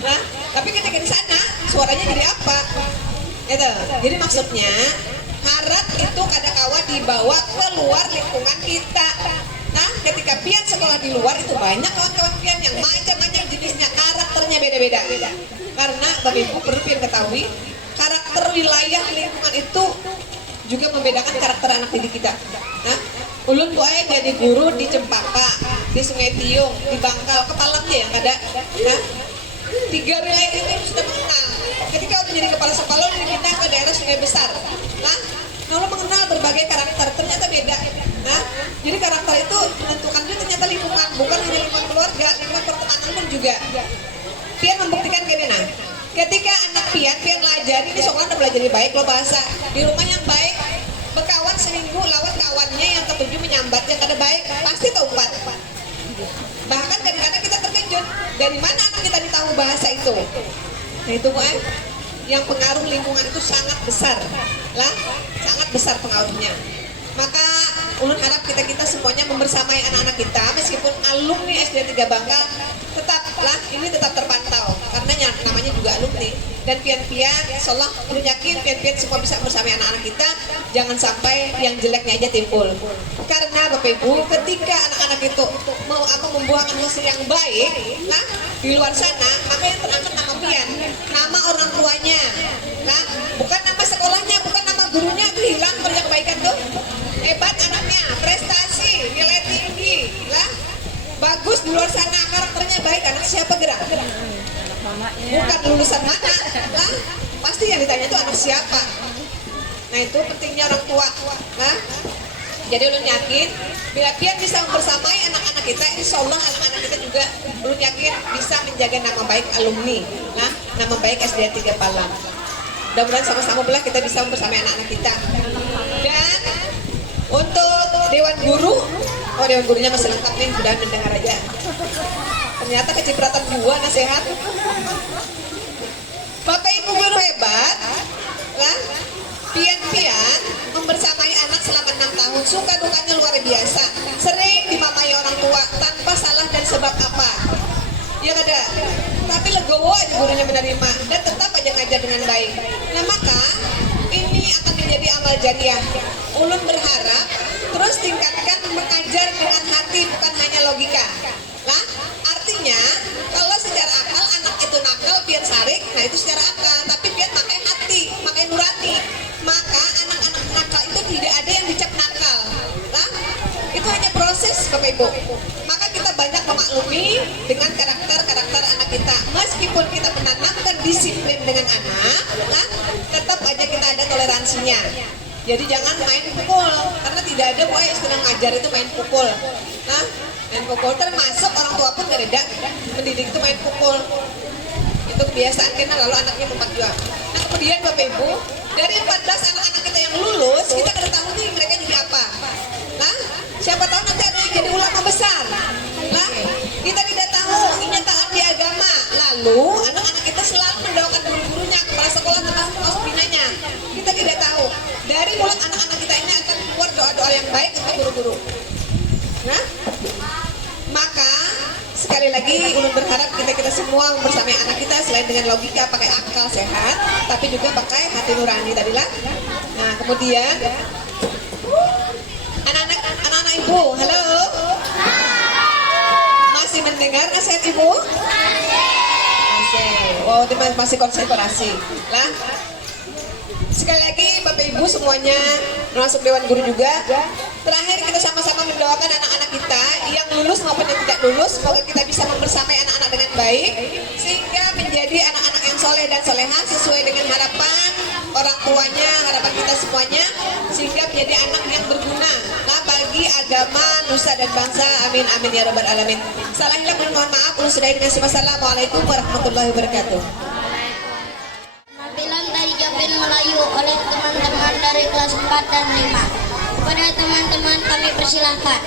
Nah, tapi ketika di sana suaranya jadi apa? Gitu. Jadi maksudnya harap itu kada kawa dibawa keluar lingkungan kita. Nah, ketika pian sekolah di luar itu banyak kawan-kawan pian yang macam-macam jenisnya, karakternya beda-beda. Karena Bapak Ibu perlu pian ketahui, karakter wilayah lingkungan itu juga membedakan karakter anak didik kita. Nah, ulun buaya jadi guru di Cempaka, di Sungai Tiung, di Bangkal, kepalanya yang ada. Nah, 3 wilayah itu sudah mengenal. Ketika ulun jadi kepala sekolah, ulun dipindah ke daerah Sungai Besar. Nah, ulun mengenal berbagai karakter, ternyata beda. Nah, jadi karakter itu menentukan juga ternyata lingkungan, bukan hanya lingkungan keluarga, lingkungan pertemanan pun juga. Pian membuktikan gini nah, ketika anak pian lajari di sekolah udah belajar baik lo bahasa, di rumah yang baik, berkawan seminggu lawan kawannya yang ketujuh menyambat yang kada baik, pasti taumpat. Bahkan kadang-kadang kita terkejut, dari mana anak kita ditahu bahasa itu? Nah itu Bu, yang pengaruh lingkungan itu sangat besar lah, sangat besar pengaruhnya. Maka ulun harap kita semuanya membersamai anak-anak kita, meskipun alumni SD 3 Bangka, tetaplah ini tetap terpantau karena namanya juga alumni. Dan pian-pian, insyaallah ulun yakin pian-pian semua bisa bersamai anak-anak kita, jangan sampai yang jeleknya aja timbul. Karena Bapak Ibu, ketika anak-anak itu mau membuahkan hasil yang baik, nah di luar sana, maka yang terangkat nama pian, nama orang tuanya, nah bukan nama sekolahnya, bukan nama gurunya hilang kerja kebaikan tuh. Hebat anaknya, prestasi, nilai tinggi, lah. Bagus di luar sana, karakternya baik. Anak siapa gerak? Bukan lulusan mana, lah. Pasti yang ditanya itu anak siapa. Nah itu pentingnya orang tua, nah. Jadi ulun yakin bila Pian bisa membersamai anak-anak kita, insya Allah anak-anak kita juga ulun yakin bisa menjaga nama baik alumni, nah, nama baik SD 3 Palang. Mudah-mudahan sama-sama belah kita bisa membersamai anak-anak kita. Dan untuk Dewan Guru, oh Dewan Gurunya masih lengkap nih, sudah mendengar aja. Ternyata kecipratan gua nasihat. Bapak Ibu guru hebat, lah. Pian-pian membersamai anak selama 6 tahun, suka dukanya luar biasa, sering dimamai orang tua tanpa salah dan sebab apa, ya ada, tapi legowo aja gurunya menerima dan tetap aja ngajar dengan baik. Nah maka ini akan menjadi amal jariah. Ulun berharap terus tingkatkan mengajar dengan hati, bukan hanya logika. Nah artinya kalau secara akal anak itu nakal, Pian sarik, nah itu secara akal, tapi Pian pakai hati, pakai nurani. Maka anak-anak nakal itu tidak ada yang dicap nakal, nah, itu hanya proses Bapak Ibu. Maka kita banyak memaklumi dengan karakter-karakter anak kita. Meskipun kita menanamkan disiplin dengan anak, nah, tetap aja kita ada toleransinya. Jadi jangan main pukul, karena tidak ada boy istilah ngajar itu main pukul. Nah, main pukul termasuk orang tua pun gak ada mendidik itu main pukul. Itu kebiasaan kita, lalu anaknya tempat juga. Nah kemudian Bapak Ibu, dari 14 anak-anak kita yang lulus, kita ketahui mereka jadi apa. Nah, siapa tahu nanti ada yang jadi ulama besar. Nah, kita tidak tahu kenyataan di agama. Lalu anak-anak kita selalu mendoakan guru-gurunya, kepala sekolah termasuk pembinanya. Kita tidak tahu. Dari mulut anak-anak kita ini akan keluar doa-doa yang baik untuk guru-guru. Nah, maka sekali lagi ulun berharap kita semua membersamai anak kita selain dengan logika pakai akal sehat, tapi juga pakai hati nurani tadilah. Nah kemudian anak-anak ibu, halo, masih mendengar nasihat ibu? Oh masih konsentrasi lah. Sekali lagi Bapak Ibu semuanya, termasuk Dewan Guru juga, terakhir kita sama-sama mendoakan anak-anak kita yang lulus maupun yang tidak lulus, semoga kita bisa membersamai anak-anak dengan baik sehingga menjadi anak-anak yang soleh dan soleha sesuai dengan harapan orang tuanya, harapan kita semuanya, sehingga menjadi anak yang berguna nah bagi agama, nusa dan bangsa. Amin amin ya rabbal alamin. Salah hilang mohon maaf. Ulun sudahi dengan wassalamualaikum warahmatullahi wabarakatuh. Penampilan tari Japin Melayu oleh teman-teman dari kelas 4 dan 5. Kepada teman-teman kami persilahkan.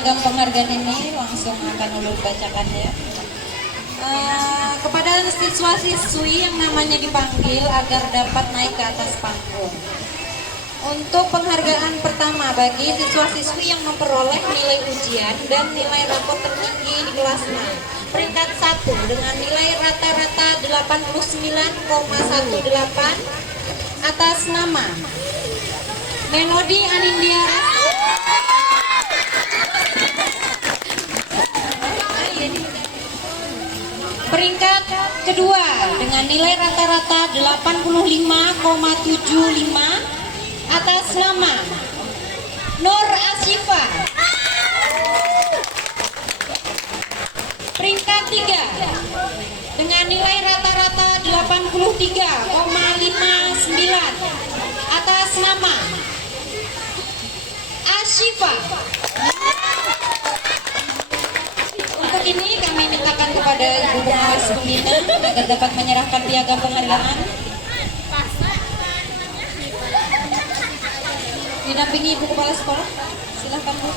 piagam penghargaan ini langsung akan ulun bacakan ya. Kepada siswa-siswi yang namanya dipanggil agar dapat naik ke atas panggung. Untuk penghargaan pertama bagi siswa-siswi yang memperoleh nilai ujian dan nilai rapor tertinggi di kelas 6. Peringkat 1 dengan nilai rata-rata 89,18 atas nama Melody Anindya. Peringkat kedua dengan nilai rata-rata 85,75 atas nama Nur Asyifa. Peringkat 3 dengan nilai rata-rata 83,59 atas nama Asyifa. Untuk ini kami mintakan kepada Ibu Pengawas Pembina agar dapat menyerahkan piagam penghargaan. Didampingi Ibu Kepala Sekolah, silahkan Bu.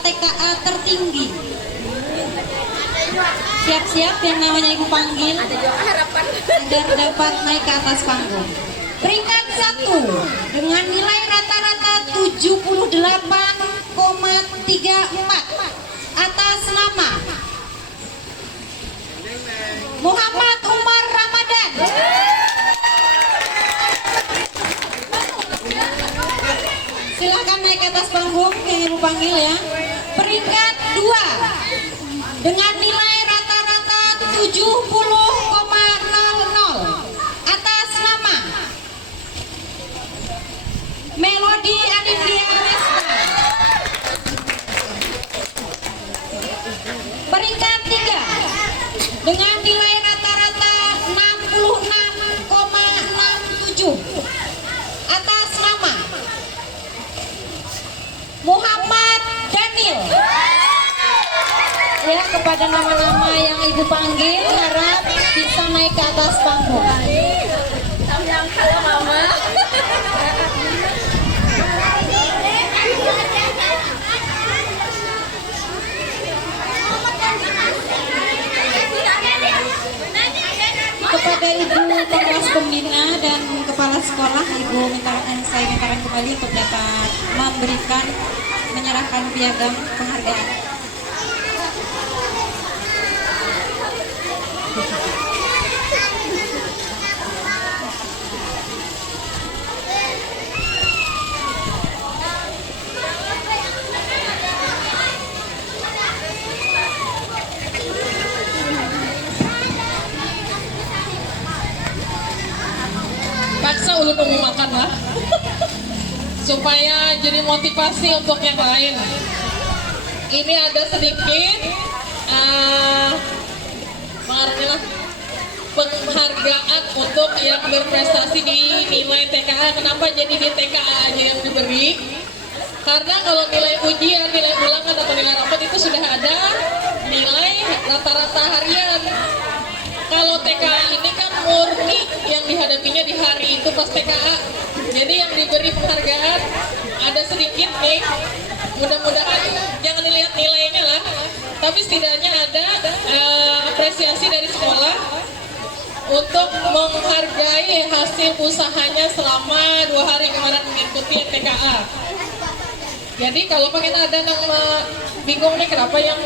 TKA tertinggi. Siap-siap yang namanya Ibu panggil agar dapat naik ke atas panggung. Peringkat 1 dengan nilai rata-rata 78,34 atas nama Muhammad Umar Ramadan. Silahkan naik ke atas panggung yang Ibu panggil ya. Peringkat 2 dengan nilai rata-rata 70,00 atas nama Melody Anindya Resta. Peringkat 3 dengan nilai rata-rata 66,67 atas nama Muhammad Daniel. Ya, kepada nama-nama yang Ibu panggil harap bisa naik ke atas panggung. Kepada Ibu Pengawas Pembina dan Kepala Sekolah, saya mintakan kembali untuk dapat menyerahkan piagam penghargaan. Paksa ulun mau makan lah supaya jadi motivasi untuk yang lain. Ini ada sedikit pengaruhnya lah penghargaan untuk yang berprestasi di nilai TKA. Kenapa jadi di TKA aja yang diberi? Karena kalau nilai ujian, nilai ulangan atau nilai rapot itu sudah ada nilai rata-rata harian. Kalau TKA ini kan murni yang dihadapinya di hari itu pas TKA. Jadi yang diberi penghargaan ada sedikit nih. Mudah-mudahan jangan dilihat nilainya lah, tapi setidaknya ada apresiasi dari sekolah untuk menghargai hasil usahanya selama 2 hari kemarin mengikuti TKA. Jadi kalau pengen ada yang bingung nih kenapa yang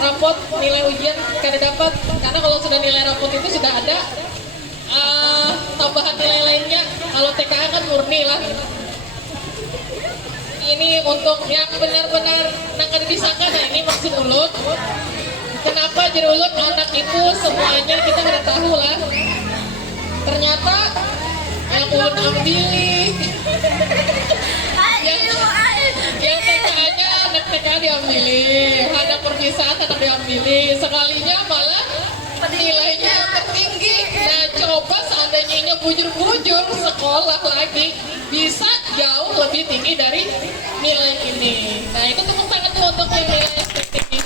rapot nilai ujian kada dapat, karena kalau sudah nilai rapot itu sudah ada tambahan nilai lainnya. Kalau TKA kan murni lah. Ini untuk yang benar-benar nangkar disangka. Nah ini maksud ulut. Kenapa jadi ulut anak itu semuanya kita udah tahu lah. Ternyata yang ulut ambil yang TKA-nya anak TKA diambilin, ada perpisahan anak diambilin, sekalinya malah nilainya yang tertinggi. Nah coba seandainya bujur-bujur sekolah lagi bisa jauh lebih tinggi dari nilai ini. Nah itu tepuk tangan tuh untuk yang nilai SPT ini.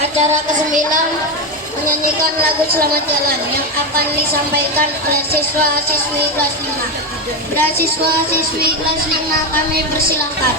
Acara ke-9 menyanyikan lagu Selamat Jalan yang akan disampaikan oleh siswa-siswi kelas 5. Beasiswa-siswi kelas 5 kami persilahkan.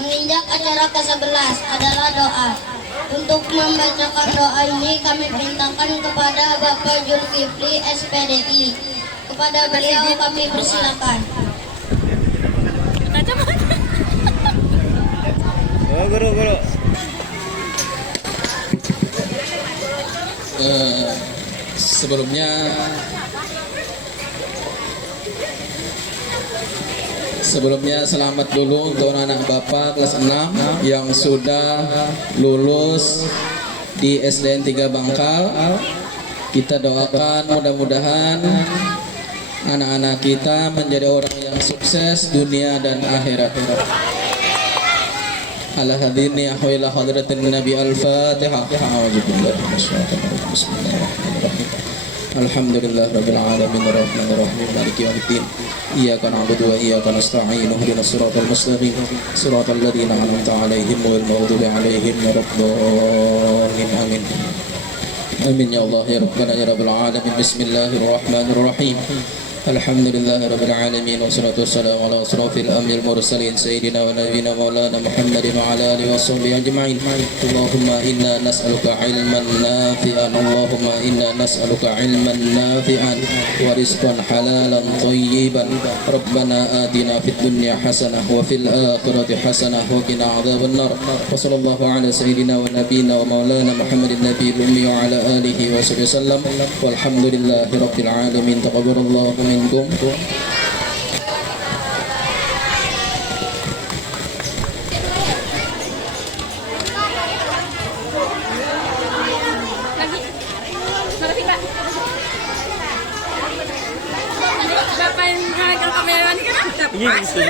Menginjak acara ke-11 adalah doa. Untuk membacakan doa ini kami perintahkan kepada Bapak Zulkifli SPDI. Kepada beliau kami persilakan. Oh, guru. Sebelumnya selamat dulu untuk anak Bapak kelas 6 yang sudah lulus di SDN 3 Bangkal. Kita doakan mudah-mudahan anak-anak kita menjadi orang yang sukses dunia dan akhirat. Ala hadirni ahwila hadratin Nabi Al-Fatihah. Bismillahirrahmanirrahim. Alhamdulillah rabbil alamin arrahmanir rahim maliki yaumiddin iyyaka na'budu wa iyyaka nasta'in ihdinas siratal mustaqim siratal ladzina an'amta 'alaihim ghairil maghdubi 'alaihim waladdallin amin. Amin ya Allah ya Rabbana ya Rabbil alamin. Bismillahirrahmanirrahim. Alhamdulillah rabbil alamin wassalatu wassalamu ala asrafil anbiya'il mursalin sayyidina wa nabiyyina maulana Muhammadin wa ala alihi washabbihi ajma'in. Allahumma inna nas'aluka ilman nafi'an Allahumma inna nas'aluka ilman nafi'an wa rizqan halalan thayyiban. Rabbana atina fid dunya hasanah wa fil akhirati hasanah wa qina adzaban nar. Wa sallallahu ala sayyidina wa nabiyyina wa maulana Muhammadin nabiyil ummi wa ala alihi wa sahbihi wasallam. Walhamdulillahi rabbil alamin. Taqabbalallahu minkum. Iya, bisa.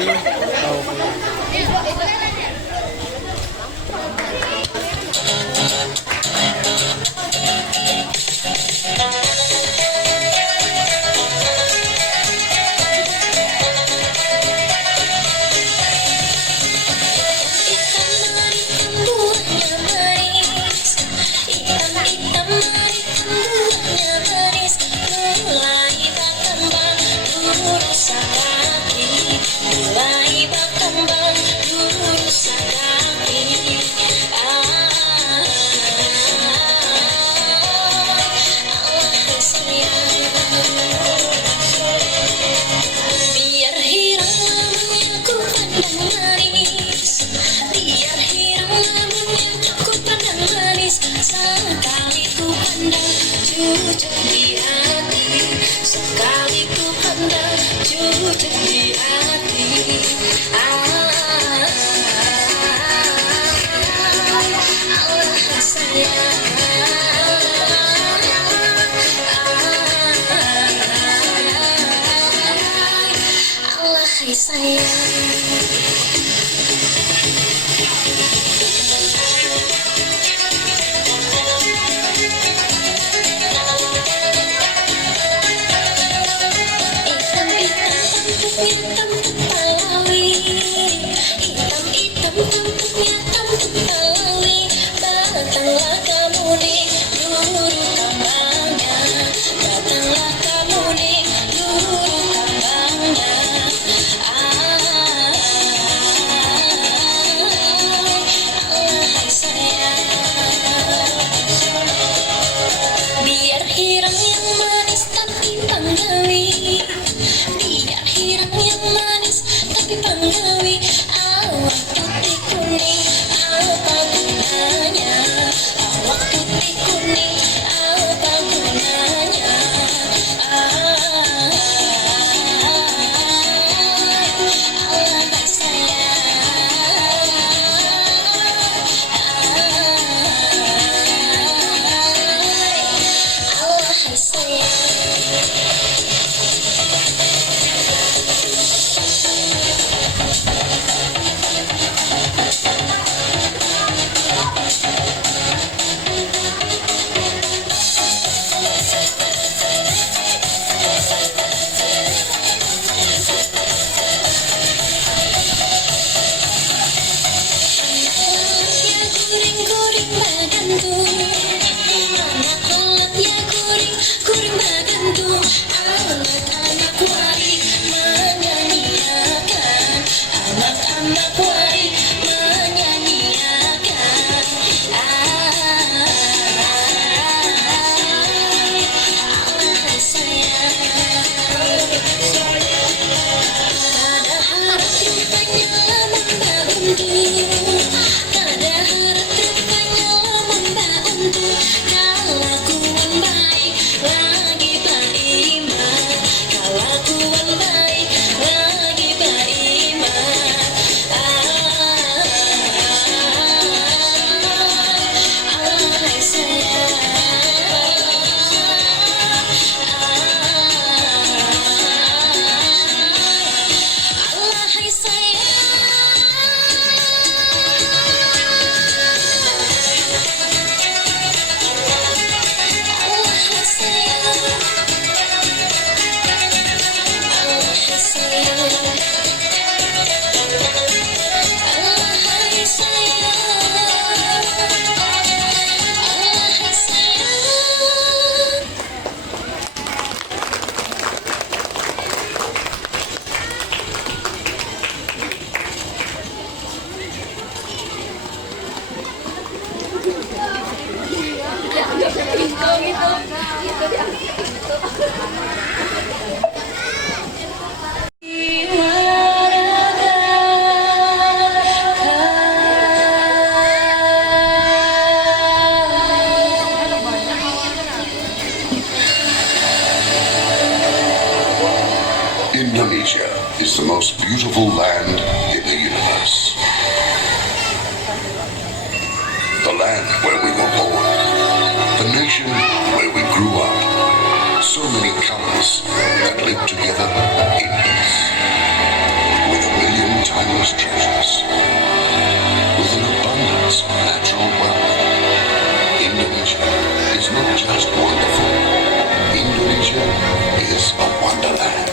Panggawi awak putih kuning, awak badanku, anak kolot ya kuring, kuring badanku. Anak-anak waring menyanyiakan, anak-anak waring menyanyiakan. Allah sayang. Ada harap rupanya membantu, ada harap rupanya membantu. Kelakuan baik lagi beriman, kelakuan baik lagi beriman. Allah sayang. Allah Indonesia is the most beautiful land in the universe. The land where we were born. The nation where we grew up. So many colors that live together in peace. With a million timeless treasures. With an abundance of natural wealth. Indonesia is not just wonderful. Indonesia is a wonderland.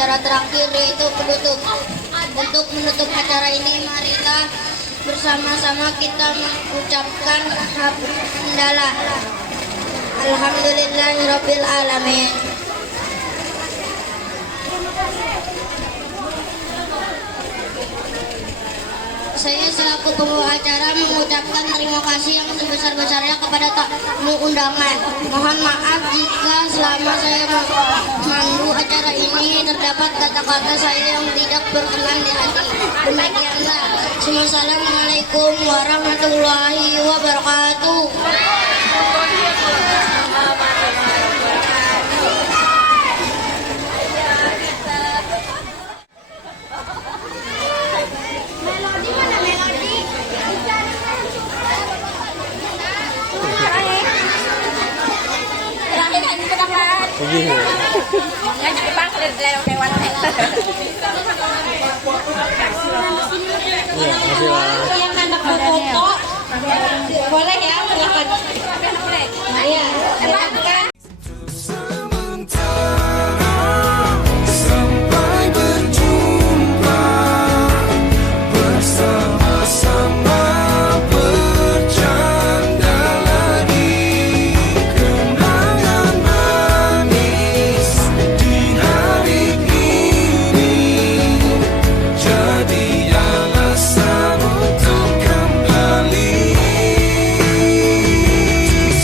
acara terakhir yaitu penutup. Untuk menutup acara ini, mari kita bersama-sama kita mengucapkan hamdalah. Alhamdulillahirabbil alamin. Saya selaku pembawa acara mengucapkan terima kasih yang sebesar-besarnya kepada tamu undangan. Mohon maaf jika selama saya memandu acara ini terdapat kata-kata saya yang tidak berkenan di hati. Demikianlah. Wassalamualaikum warahmatullahi wabarakatuh. Yang anak foto boleh ya, silakan. Iya, silakan. Sampai berjumpa bersama-sama bercanda lagi, kenangan manis di hari ini jadi alasan untuk kembali.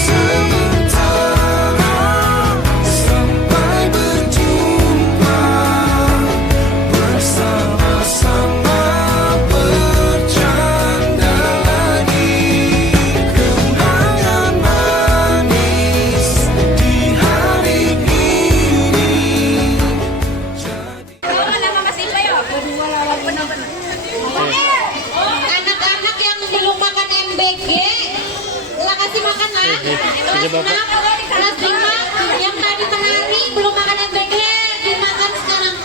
Sementara sampai berjumpa bersama-sama bercanda lagi, kenangan manis di hari ini Anak-anak yang belum makan MBG, lah kasih makan lah. Kelas 6, kelas 5 yang tadi menari belum makan MBG, dimakan sekarang.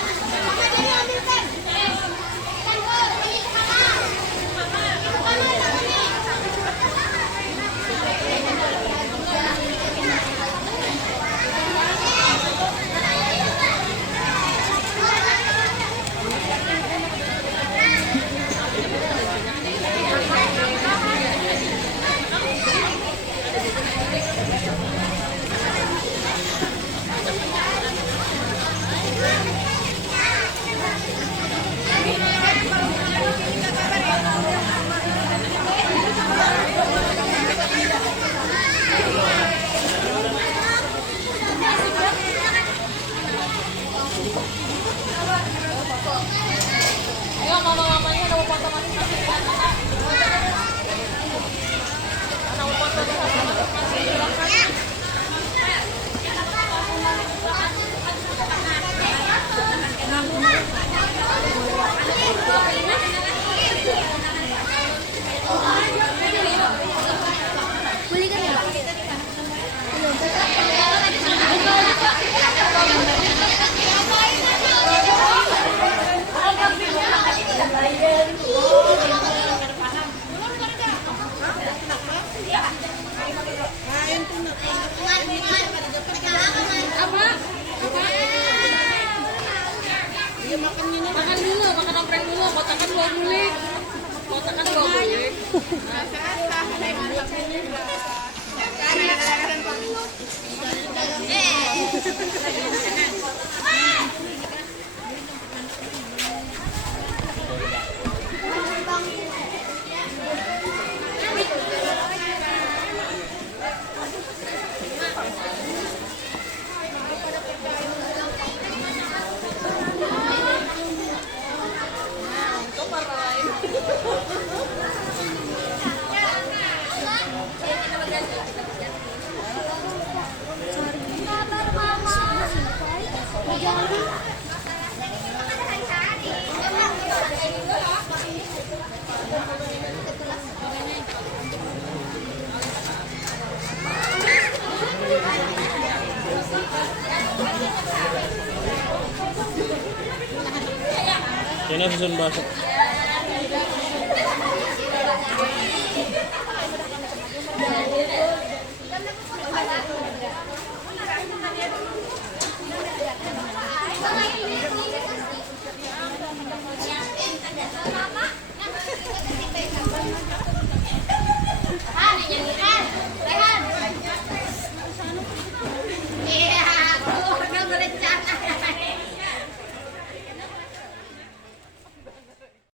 Makan dulu, makan oprek dulu, kotakan 2 guling. Kotakan 2 guling. Ini susun masuk.